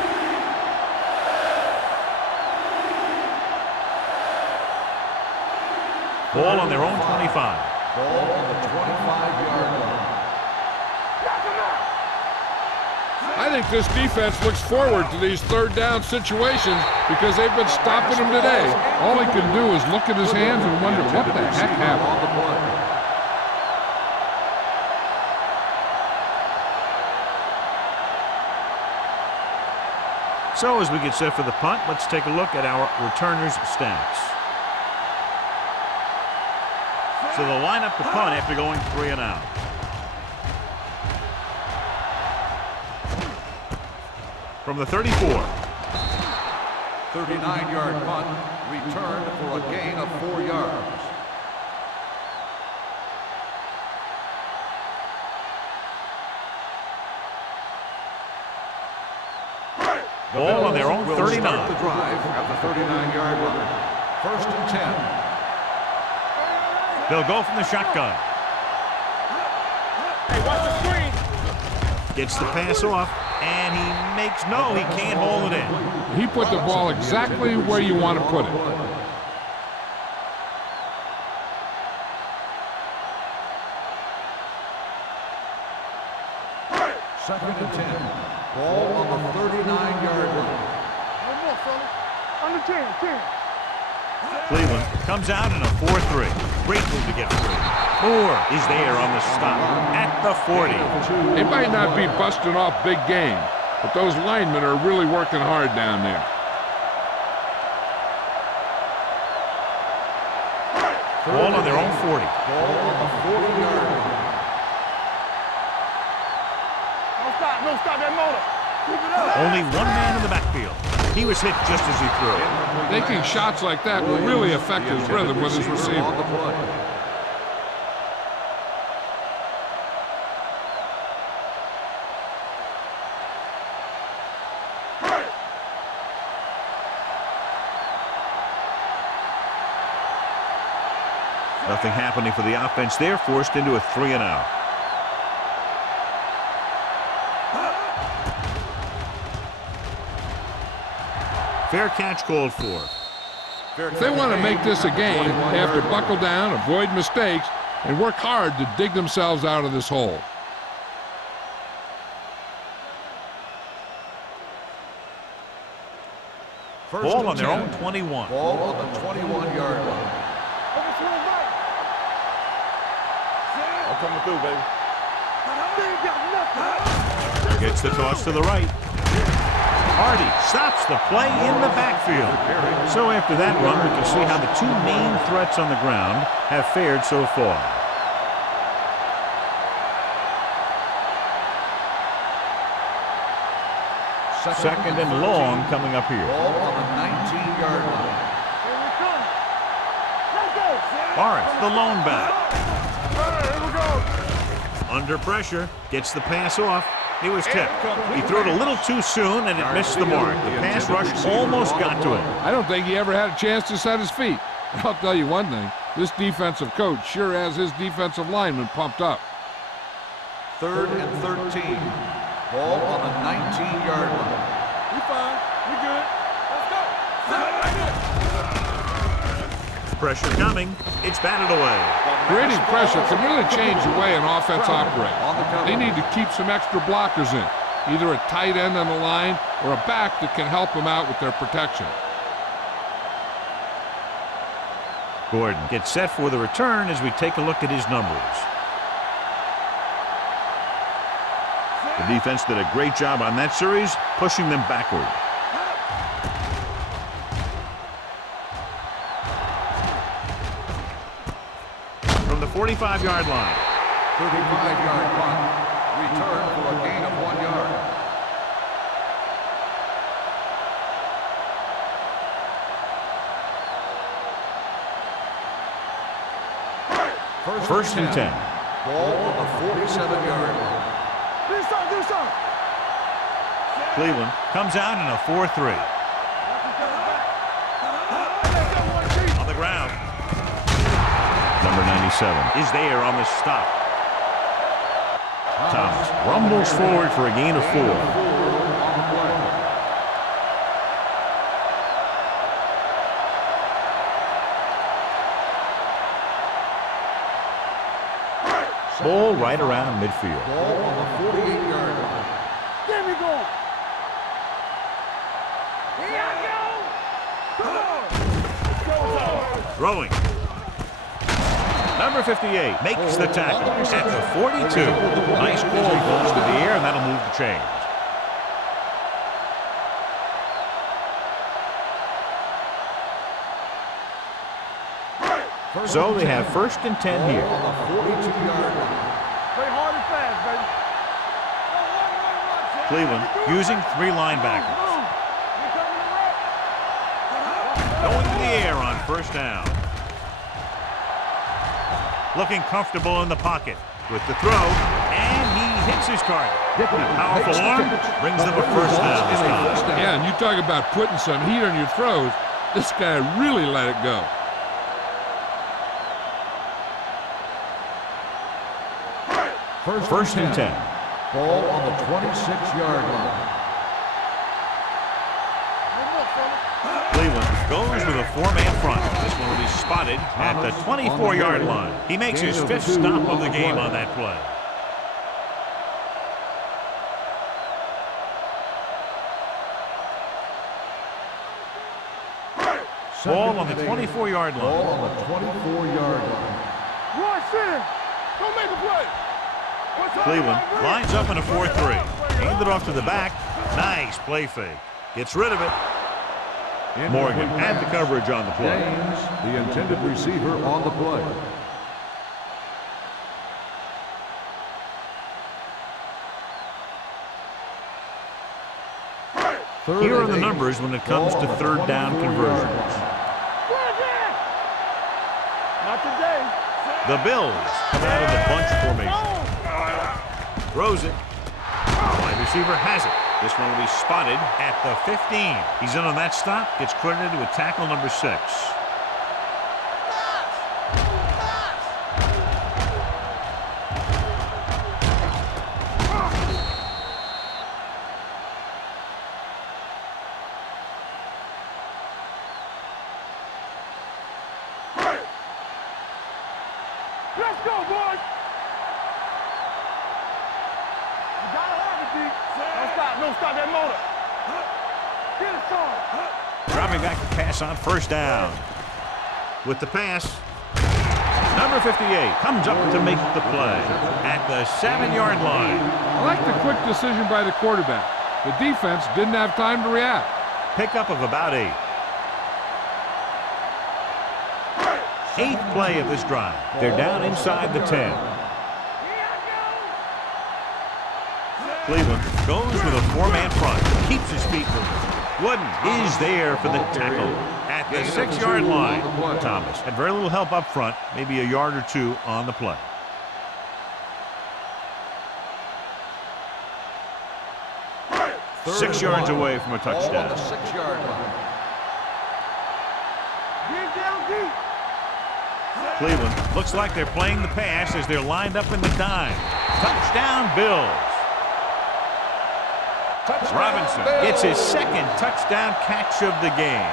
Ball on their own 25. Ball on the 25-yard line. I think this defense looks forward to these third down situations because they've been stopping him today. All he can do is look at his hands and wonder what the heck happened. So as we get set for the punt, let's take a look at our returners' stats. So they'll line up the punt after going 3 and out. From the 34. 39-yard punt, returned for a gain of 4 yards. Ball on their own 39. Start the drive at the 39-yard line. 1st and 10. They'll go from the shotgun. Hey, watch the screen. Gets the pass off, and he makes no, he can't hold it in. He put the ball exactly where you want to put it. Second and 10. Ball on the 39-yard line. One more, fella. Under 10, 10. Cleveland comes out in a 4-3. Great move to get free. Moore is there on the stop at the 40. They might not be busting off big game, but those linemen are really working hard down there. Ball on their own 40. Ball on the 40-yard line. Don't stop that motor. Keep it up. Only one man in the backfield. He was hit just as he threw. Taking shots like that will really affect his rhythm with his receiver. On the play. Nothing happening for the offense there, forced into a 3 and out. Fair catch called for. If they want to make this a game, they have to buckle down, avoid mistakes, and work hard to dig themselves out of this hole. Ball on their own 21. Ball on the 21-yard line. I'm coming through, baby. Gets the toss to the right. Hardy stops the play in the backfield. So after that run, we can see how the two main threats on the ground have fared so far. Second and long coming up here. Ball on the 19-yard line. Here we come. Let's go. Morris, the lone back. Here we go. Under pressure, gets the pass off. He was tipped. He threw it a little too soon, and it missed the mark. The pass rush almost got to him. I don't think he ever had a chance to set his feet. I'll tell you one thing, this defensive coach sure has his defensive lineman pumped up. 3rd and 13. Ball on the 19-yard line. We fine. We good. Let's go. Right here. Pressure coming. It's batted away. Creating pressure can really change the way an offense operates. They need to keep some extra blockers in, either a tight end on the line or a back that can help them out with their protection. Gordon gets set for the return as we take a look at his numbers. The defense did a great job on that series, pushing them backward. From the 45-yard line. 35-yard punt. Return for a gain of 1 yard. First and 10. Ball on the 47-yard line. Do something. Cleveland comes out in a 4-3. On the ground. Number 97 is there on the stop. Thomas rumbles forward for a gain of 4. Ball right around midfield. Ball on the 48-yard line. me going. Here I go. Come on. Let's go. Throwing. Number 58 makes the tackle at the 42. Nice ball goes to the air, and that'll move the chains. So they have 1st and 10 here. On the 42-yard line. Play hard and fast, baby. Cleveland using 3 linebackers. Going to the air on 1st down. Looking comfortable in the pocket with the throw, and he hits his target. A powerful arm brings them a 1st down this time. Yeah, and you talk about putting some heat on your throws. This guy really let it go. First and 10. Ball on the 26-yard line. Cleveland goes with a 4-man front. This one will be spotted at the 24-yard line. He makes his 5th stop of the game on that play. Ball on the 24-yard Ball line. on the 24-yard line. Roy, sit. Don't make a play. Cleveland lines up in a 4-3. Hand it off to the back. Nice play fake. Gets rid of it. Morgan had the coverage on the play. James, the intended receiver on the play. Here are the numbers when it comes to 3rd down conversions. Not today. The Bills come out of the bunch formation. Throws it. Wide receiver has it. This one will be spotted at the 15. He's in on that stop. Gets credited with tackle number 6. Let's go, boys. You gotta have it, D. Don't stop that motor. Get it started. Dropping back to pass on 1st down. With the pass, number 58 comes up to make the play at the 7-yard line. I like the quick decision by the quarterback. The defense didn't have time to react. Pickup of about 8. 8th play of this drive. They're down inside the 10. Cleveland goes with a 4-man front. Keeps his feet moving. Wooden is there for the tackle at the 6-yard line. Thomas had very little help up front, maybe a yard or 2 on the play. Six yards away from a touchdown. On the 6-yard line. Get down deep. Cleveland looks like they're playing the pass as they're lined up in the dime. Touchdown, Bills. Robinson gets his 2nd touchdown catch of the game.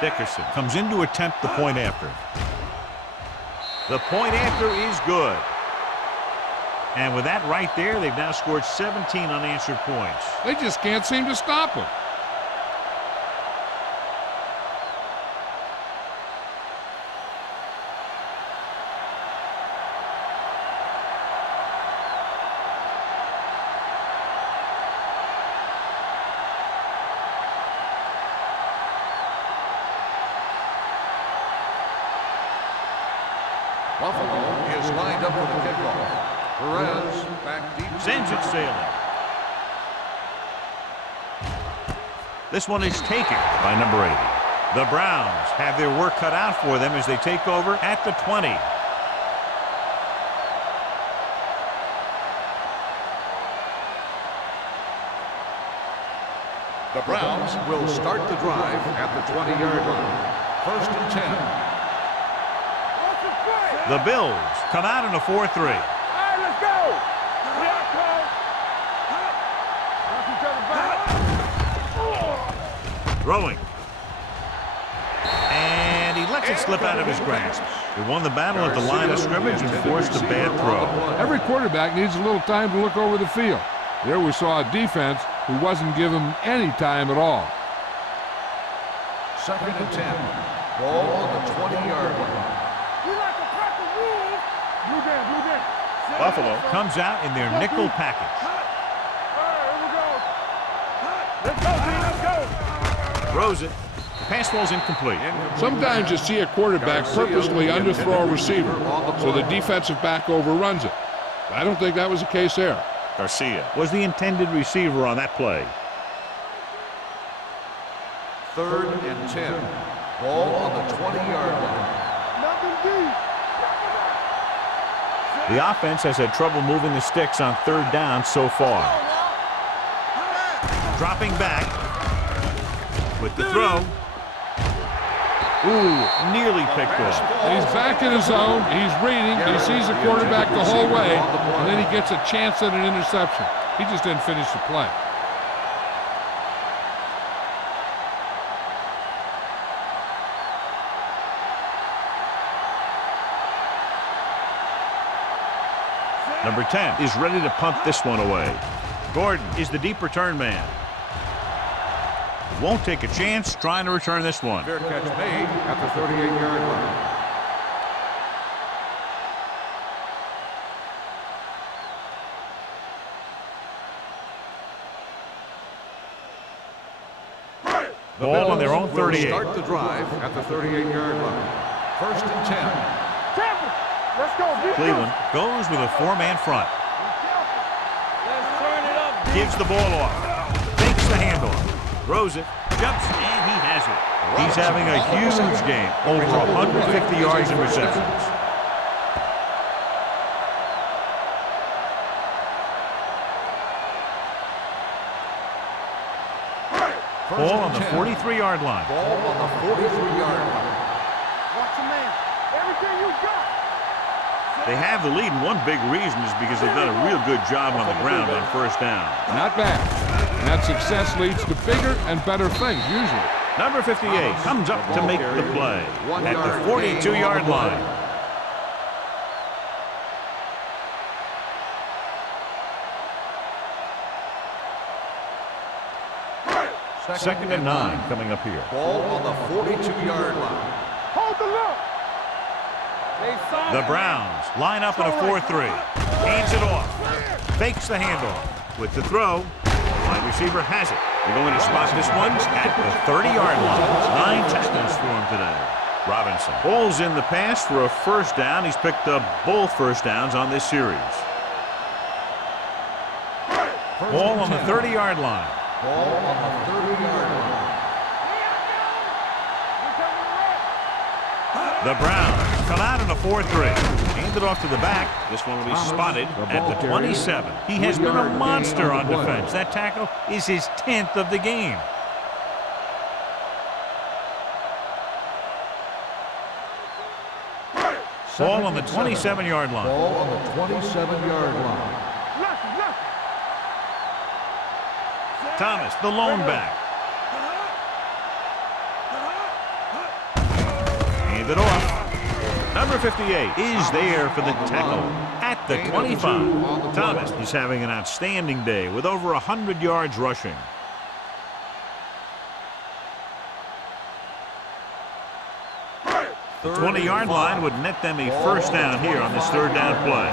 Dickerson comes in to attempt the point after. The point after is good. And with that right there, they've now scored 17 unanswered points. They just can't seem to stop him. Buffalo is lined up for the kickoff. Perez back deep. Sends it sailing. This one is taken by number 80. The Browns have their work cut out for them as they take over at the 20. The Browns will start the drive at the 20-yard line. 1st and 10. The Bills come out in a 4-3. All right, let's go. Here I come. Throwing. And he lets it slip out of his grasp. He won the battle at the line of scrimmage and forced a bad throw. Every quarterback needs a little time to look over the field. There we saw a defense who wasn't given any time at all. 2nd and 10. Ball on the 20-yard line. We like to crack the rules. Blue game. Buffalo comes out in their nickel package. All right, here we go. Let's go, B, let's go. Throws it. Pass ball's incomplete. Sometimes you see a quarterback purposely underthrow a receiver so the defensive back overruns it. I don't think that was the case there. Garcia was the intended receiver on that play. 3rd and 10. Ball on the 20-yard line. Nothing deep. The offense has had trouble moving the sticks on 3rd down so far. Dropping back with the throw. Ooh, nearly picked off. He's back in his zone. He's reading. He sees the quarterback the whole way, and then he gets a chance at an interception. He just didn't finish the play. Number 10 is ready to punt this one away. Gordon is the deep return man. Won't take a chance trying to return this one. Fair catch made at the 38-yard line. Ball on their own 38. Start the drive at the 38-yard line. 1st and 10. Let's go, B. Cleveland goes with a 4-man front. Let's turn it up, B. Gives the ball off. Takes the handoff. Throws it. Jumps, and he has it. He's having a huge game. Over 150 yards in receptions. Ball on the 43-yard line. Ball on the 43-yard line. Watch your man. Everything you got. They have the lead, and one big reason is because they've done a real good job on the ground on 1st down. Not bad. And that success leads to bigger and better things, usually. Number 58 comes up to make the play at the 42-yard line. Second and 9 coming up here. Ball on the 42-yard line. Hold the look. The Browns line up in a 4-3. Hands it off. Fakes the handoff. With the throw, the wide receiver has it. They're going to spot this one at the 30-yard line. 9 tackles for him today. Robinson pulls in the pass for a 1st down. He's picked up both 1st downs on this series. Ball on the 30-yard line. Ball on the 30-yard line. The Browns come out in a 4-3. Hand it off to the back. This one will be spotted at the 27. He has been a monster on defense. That tackle is his 10th of the game. Ball on the 27-yard line. Ball on the 27-yard line. Thomas, the lone back. Hand it off. Number 58 is there for the tackle at the 25. Thomas is having an outstanding day with over 100 yards rushing. The 20-yard line would net them a 1st down here on this 3rd down play.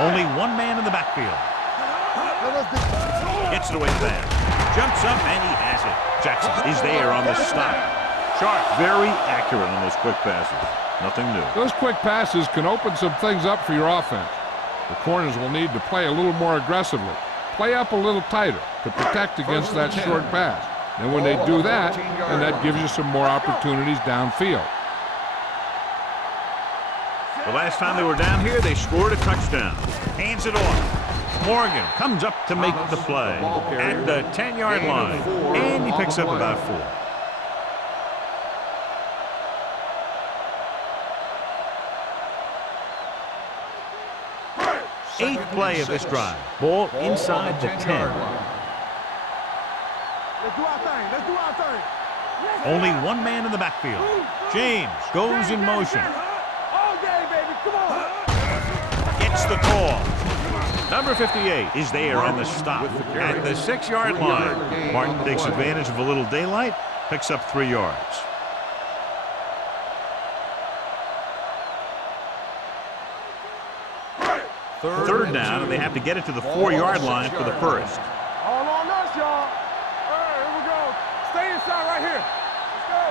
Only one man in the backfield. Gets it away fast. Jumps up and he has it. Jackson is there on the stop. Sharp, very accurate on those quick passes. Nothing new. Those quick passes can open some things up for your offense. The corners will need to play a little more aggressively. Play up a little tighter to protect against that short pass. And when they do that, then that gives you some more opportunities downfield. The last time they were down here, they scored a touchdown. Hands it off. Morgan comes up to make the play at the 10-yard line. And he picks up about 4. 8th play of this drive. Ball inside the 10. do our thing. Let's do our thing. Only one man in the backfield. James goes in motion. All day, baby. Come on. Gets the call. Number 58 is there on the stop at the 6-yard line. Martin takes advantage of a little daylight, picks up 3 yards. Third down, and they have to get it to the 4-yard line for the first. All on us, y'all. All right, here we go. Stay inside right here. Let's go.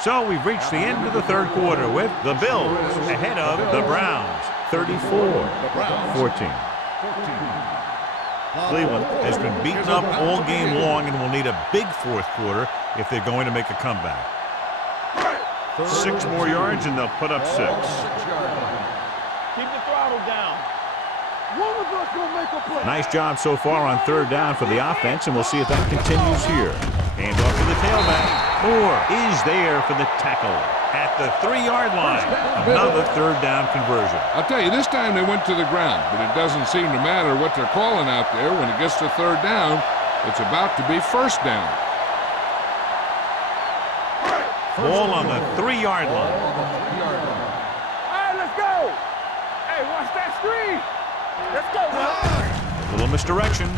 So we've reached the end of the third quarter with the Bills ahead of the Browns, 34-14. Cleveland has been beaten up all game long and will need a big fourth quarter if they're going to make a comeback. 6 more yards and they'll put up 6. Keep the throttle down. One of us will make a play. Nice job so far on third down for the offense, and we'll see if that continues here. Hand off to the tailback. Moore is there for the tackle at the 3-yard line. Another third down conversion. I'll tell you, this time they went to the ground, but it doesn't seem to matter what they're calling out there. When it gets to third down, it's about to be first down. Ball on the 3-yard line. All right, let's go. Hey, watch that screen. Let's go, man. Little misdirection.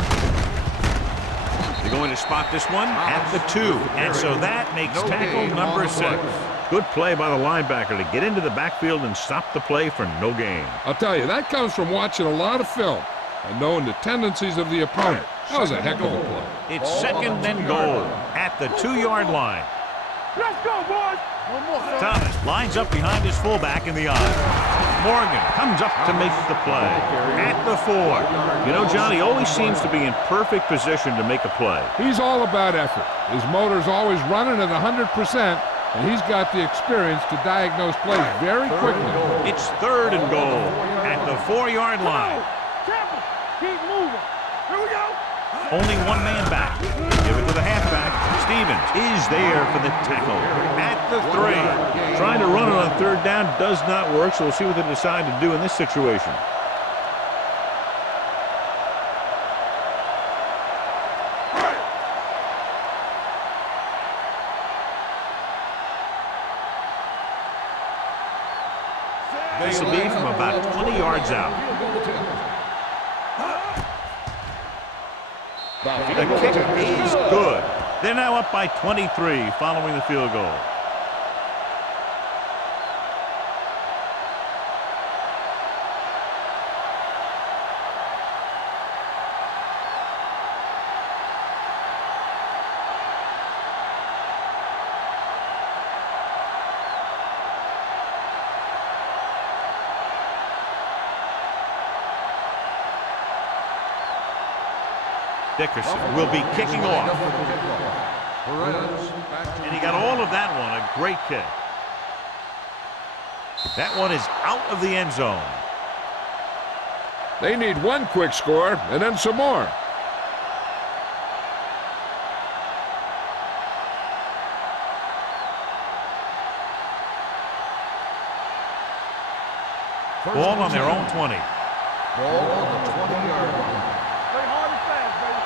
They're going to spot this one at the 2. And so that makes tackle number 6. Good play by the linebacker to get into the backfield and stop the play for no gain. I'll tell you, that comes from watching a lot of film and knowing the tendencies of the opponent. That was a heck of a play. It's second and goal at the 2-yard line. Let's go, boys. One more, son. Thomas lines up behind his fullback in the eye. Morgan comes up to make the play at the 4. You know, John, he always seems to be in perfect position to make a play. He's all about effort. His motor's always running at 100%, and he's got the experience to diagnose plays very quickly. It's third and goal at the 4-yard line. Campbell, keep moving. Here we go. Only one man back. Give it to the halfback. Stevens is there for the tackle at the 3. Trying to run it on third down does not work, so we'll see what they decide to do in this situation. This will be from about 20 yards out. The kick is good. They're now up by 23 following the field goal. Dickerson will be kicking off. And he got all of that one, a great kick. That one is out of the end zone. They need one quick score and then some more. Ball on their own 20. Ball on the 20-yard line. Play hard and fast, baby.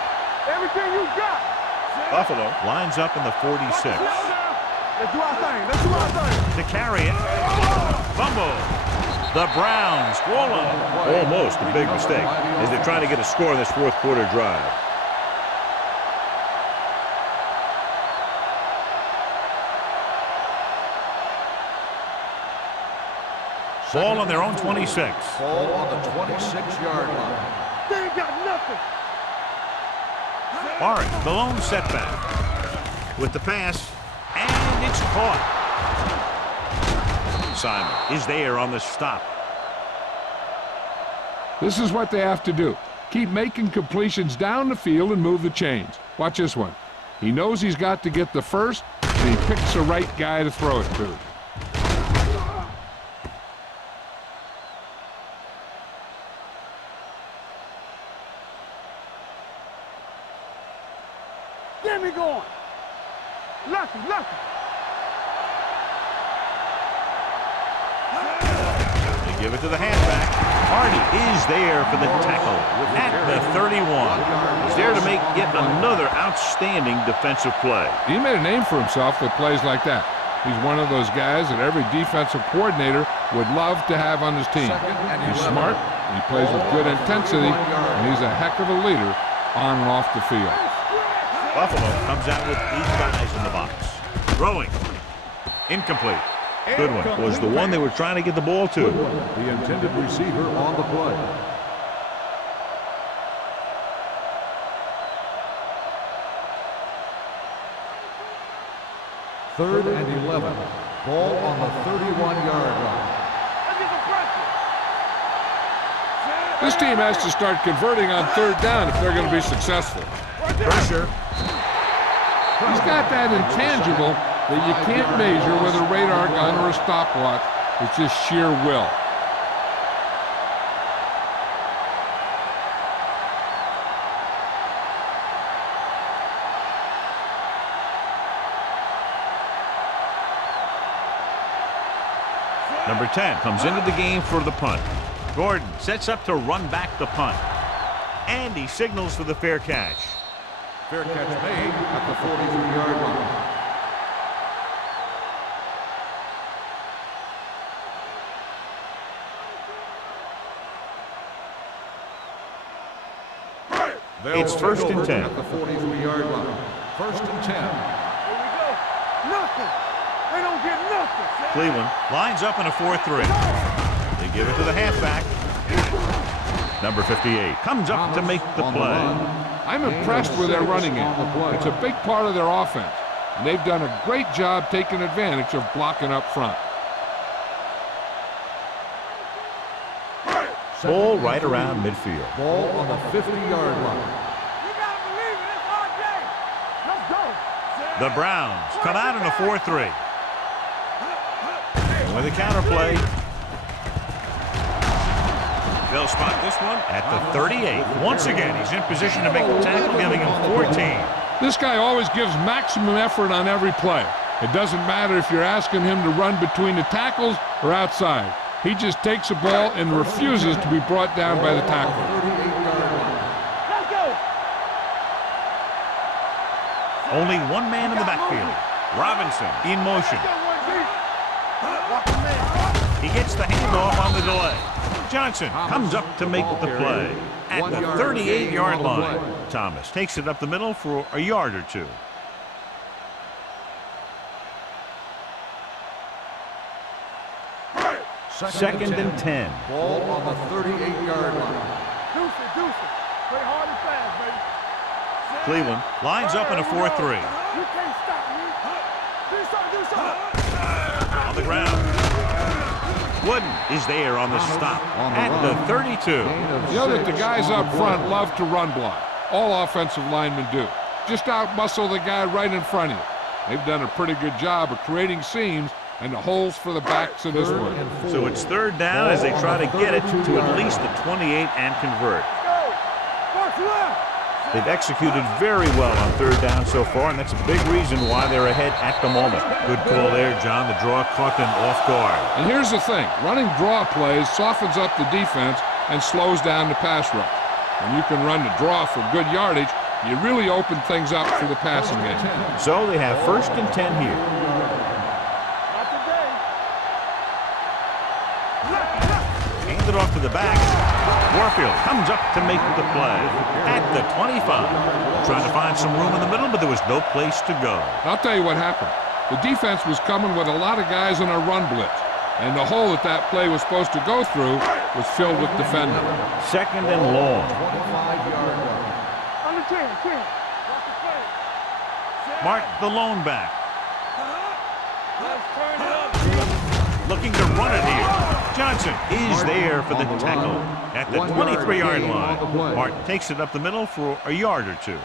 Everything you got. Buffalo lines up in the 46. Let's do our thing. Let's do our thing. To carry it. Fumble. The Browns score line. Almost a big mistake as they're trying to get a score in this fourth quarter drive. Ball on their own 26. Ball on the 26-yard line. They ain't got nothing. Barrett, the lone setback. With the pass, and it's caught. Simon is there on the stop. This is what they have to do. Keep making completions down the field and move the chains. Watch this one. He knows he's got to get the first, and he picks the right guy to throw it to. Get me going. Lucky, lucky. They give it to the halfback. Hardy is there for the tackle at the 31. He's there to make yet another outstanding defensive play. He made a name for himself with plays like that. He's one of those guys that every defensive coordinator would love to have on his team. He's smart, he plays with good intensity, and he's a heck of a leader on and off the field. Buffalo comes out with 8 guys in the box. Throwing. Incomplete. Goodwin was the one they were trying to get the ball to. The intended receiver on the play. Third and 11. Ball on the 31-yard line. This team has to start converting on third down if they're going to be successful. Pressure. He's got that intangible that you can't measure with a radar gun or a stopwatch. It's just sheer will. Number 10 comes into the game for the punt. Gordon sets up to run back the punt. And he signals for the fair catch. Fair catch made at the 43-yard line. It's first and 10. At the 43-yard line. First and 10. Here we go. Nothing. They don't get nothing. Cleveland lines up in a 4-3. They give it to the halfback. Number 58 comes up to make the play. I'm impressed with their running game. It's a big part of their offense. And they've done a great job taking advantage of blocking up front. Ball right around midfield. Ball on the 50-yard line. You gotta believe it. It's RJ. Let's go. The Browns come out in a 4-3. With a counter play. They'll spot this one at the 38. Once again, he's in position to make the tackle, giving him 14. This guy always gives maximum effort on every play. It doesn't matter if you're asking him to run between the tackles or outside. He just takes the ball and refuses to be brought down by the tackle. Let's go. Only one man in the backfield. Robinson in motion. He gets the handoff on the delay. Johnson comes up to make the play at the 38-yard line. Thomas takes it up the middle for a yard or two. Second and 10. Ball on the 38-yard line. Deuce it. Play hard and fast, baby. Cleveland lines up in a 4-3. You can't stop me. Do something. On the ground. Wooden is there on the stop at the 32. You know that the guys up front love to run block. All offensive linemen do. Just out-muscle the guy right in front of you. They've done a pretty good job of creating seams and the holes for the backs of this one. So it's third down as they try to get it to at least the 28 and convert. Watch left. They've executed very well on third down so far, and that's a big reason why they're ahead at the moment. Good call there, John. The draw caught them off guard. And here's the thing. Running draw plays softens up the defense and slows down the pass rush. When you can run the draw for good yardage, you really open things up for the passing game. So they have first and 10 here. Not today. Hand it off to the back. Warfield comes up to make the play at the 25. Trying to find some room in the middle, but there was no place to go. I'll tell you what happened. The defense was coming with a lot of guys in a run blitz, and the hole that play was supposed to go through was filled with defenders. Second and long. 25-yard line. Under 10. Watch the play. Martin, the lone back. Let's turn it up. Looking to run it here. Johnson is there for the tackle at the 23-yard line. Martin takes it up the middle for a yard or two.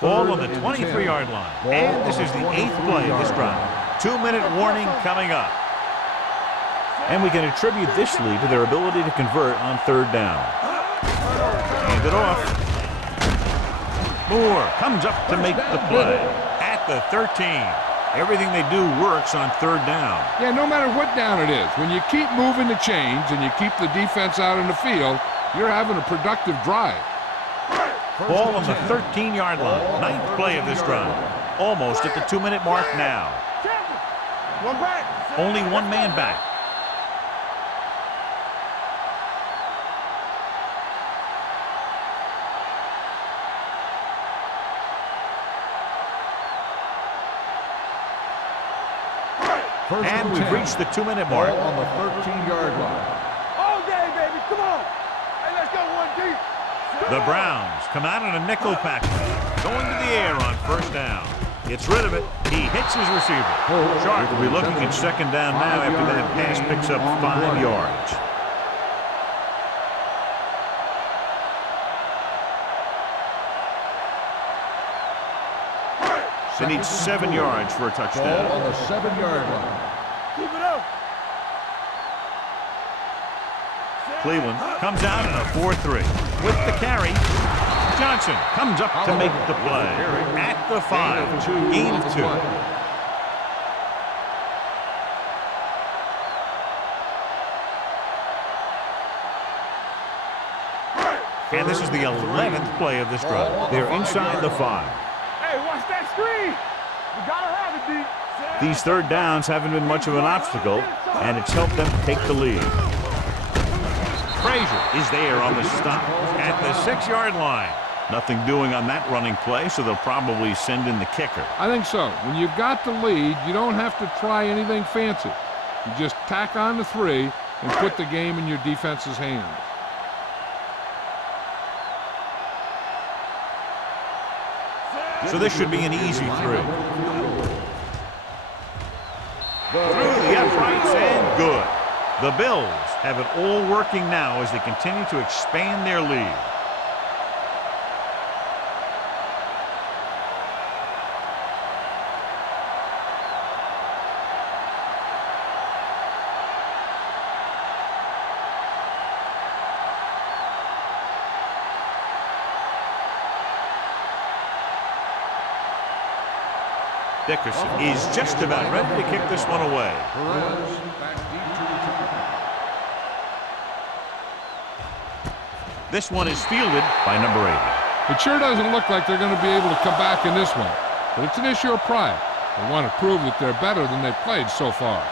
Ball on the 23-yard line. And this is the 8th play of this drive. 2-minute warning coming up. And we can attribute this lead to their ability to convert on third down. Hand it off. Moore comes up to make the play at the 13. Everything they do works on third down. Yeah, no matter what down it is, when you keep moving the chains and you keep the defense out in the field, you're having a productive drive. Ball on the 13-yard line. Ninth play of this drive. Almost at the 2-minute mark now. One back. Only one man back. And we've reached the 2-minute mark. Ball on the 13-yard line. All day, baby. Come on. Hey, let's go one deep. The Browns come out in a nickel package. Going to the air on first down. Gets rid of it. He hits his receiver. Sharp will be looking at second down now after that pass picks up 5 yards. They need 7 yards for a touchdown. Ball on the 7-yard line. Keep it up. Cleveland comes out in a 4-3. With the carry, Johnson comes up to make the play. At the 5. Gain of 2. And this is the 11th play of this drive. They're inside the 5. Hey, watch that screen. You gotta have it, D. These third downs haven't been much of an obstacle, and it's helped them take the lead. Frazier is there on the stop at the 6-yard line. Nothing doing on that running play, so they'll probably send in the kicker. I think so. When you've got the lead, you don't have to try anything fancy. You just tack on the 3 and put the game in your defense's hands. So this should be an easy 3. Through the uprights and good. The Bills have it all working now as they continue to expand their lead. Dickerson is just about ready to kick this one away. This one is fielded by number 80. It sure doesn't look like they're going to be able to come back in this one, but it's an issue of pride. They want to prove that they're better than they've played so far.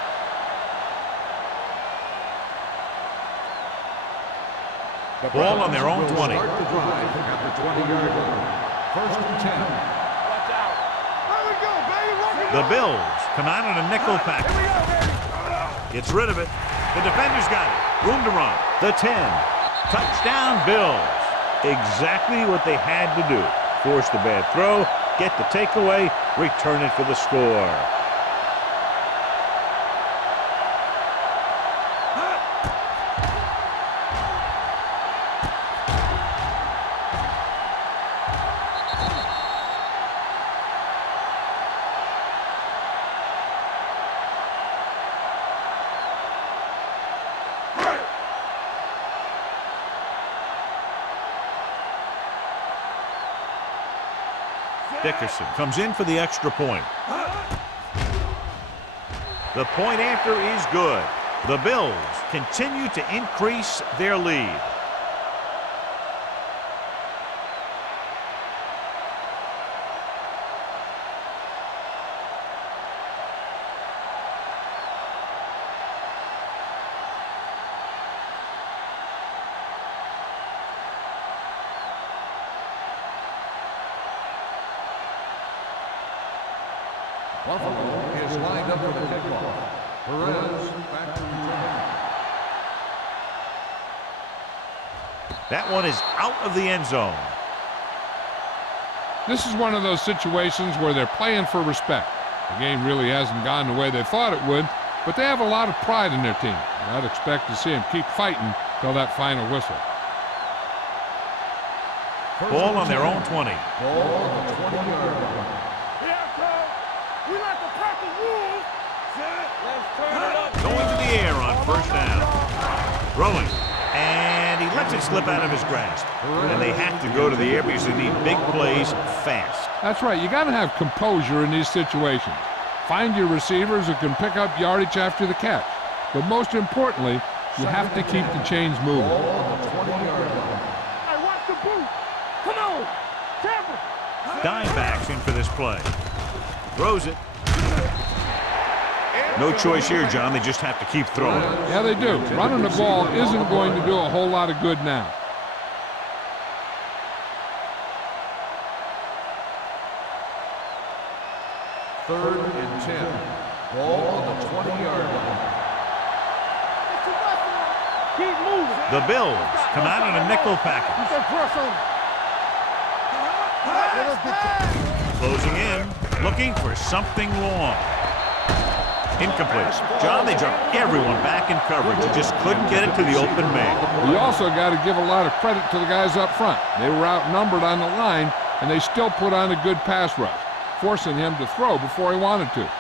Ball on their own 20. Start the drive at the 20-yard line. First and 10. Watch out. There we go, baby. The Bills come out in a nickel package. Gets rid of it. The defender's got it. Room to run. The 10. Touchdown, Bills. Exactly what they had to do. Force the bad throw, get the takeaway, return it for the score. Dickerson comes in for the extra point. The point after is good. The Bills continue to increase their lead. Buffalo is lined up for the kickoff. Perez back to return. That one is out of the end zone. This is one of those situations where they're playing for respect. The game really hasn't gone the way they thought it would, but they have a lot of pride in their team. I'd expect to see them keep fighting till that final whistle. Ball on their own 20. Ball on the 20-yard line. We like to practice rules. Let's turn it up. Going to the air on first down. Throwing. And he lets it slip out of his grasp. And they have to go to the air because they need big plays fast. That's right. You got to have composure in these situations. Find your receivers who can pick up yardage after the catch. But most importantly, you have to keep the chains moving. On the 20-yard line. Hey, watch the boot. Come on. Tampa. Dime backs in for this play. Throws it. No choice here, John. They just have to keep throwing. Yeah, they do. Running the ball isn't going to do a whole lot of good now. Third and 10. Ball on the 20-yard line. Keep moving. The Bills come out in a nickel package. You can press on him. Closing in, looking for something long. Incomplete. John, they dropped everyone back in coverage. They just couldn't get it to the open man. You also got to give a lot of credit to the guys up front. They were outnumbered on the line, and they still put on a good pass rush, forcing him to throw before he wanted to.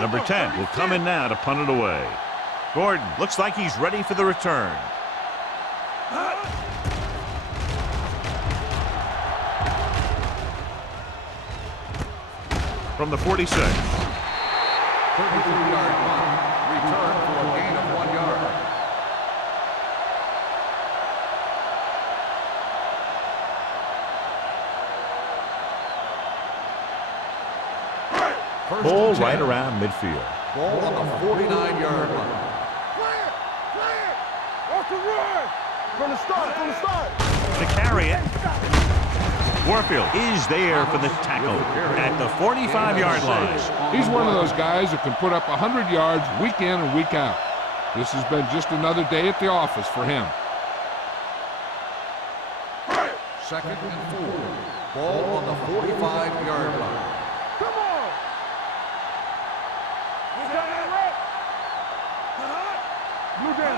Number 10 will come in now to punt it away. Gordon looks like he's ready for the return. From the 46. 33-yard punt. Return for a gain of 1 yard. Ball right around midfield. Ball on the 49-yard line. Play it. Off the run. From the start. To carry it. Warfield is there for the tackle at the 45-yard line. He's one of those guys that can put up 100 yards week in and week out. This has been just another day at the office for him. Second and 4. Ball on the 45-yard line. Come on. Blue down.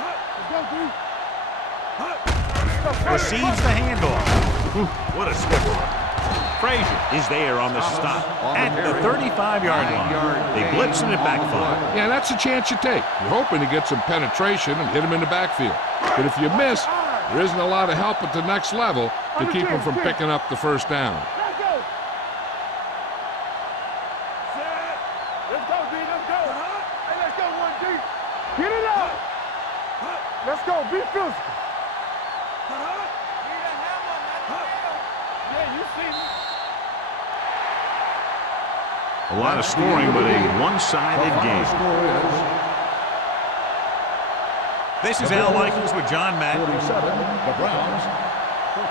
Let's go, dude. Receives the handoff. Ooh, what a skipper. Frazier is there on the stop at the 35-yard line. They blitz and it backfire. Yeah, that's a chance you take. You're hoping to get some penetration and hit him in the backfield. But if you miss, there isn't a lot of help at the next level to keep him from picking up the first down. Let's go. Let's go, D. Let's go. Hey, let's go, 1D. Get it up. Let's go. Be physical. Yeah, you see me. A lot of scoring, but a one-sided game. Score is This is Al Michaels with John Matt. 47, the Browns 14.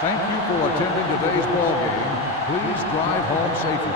Thank you for attending today's ball game. Please drive home safely.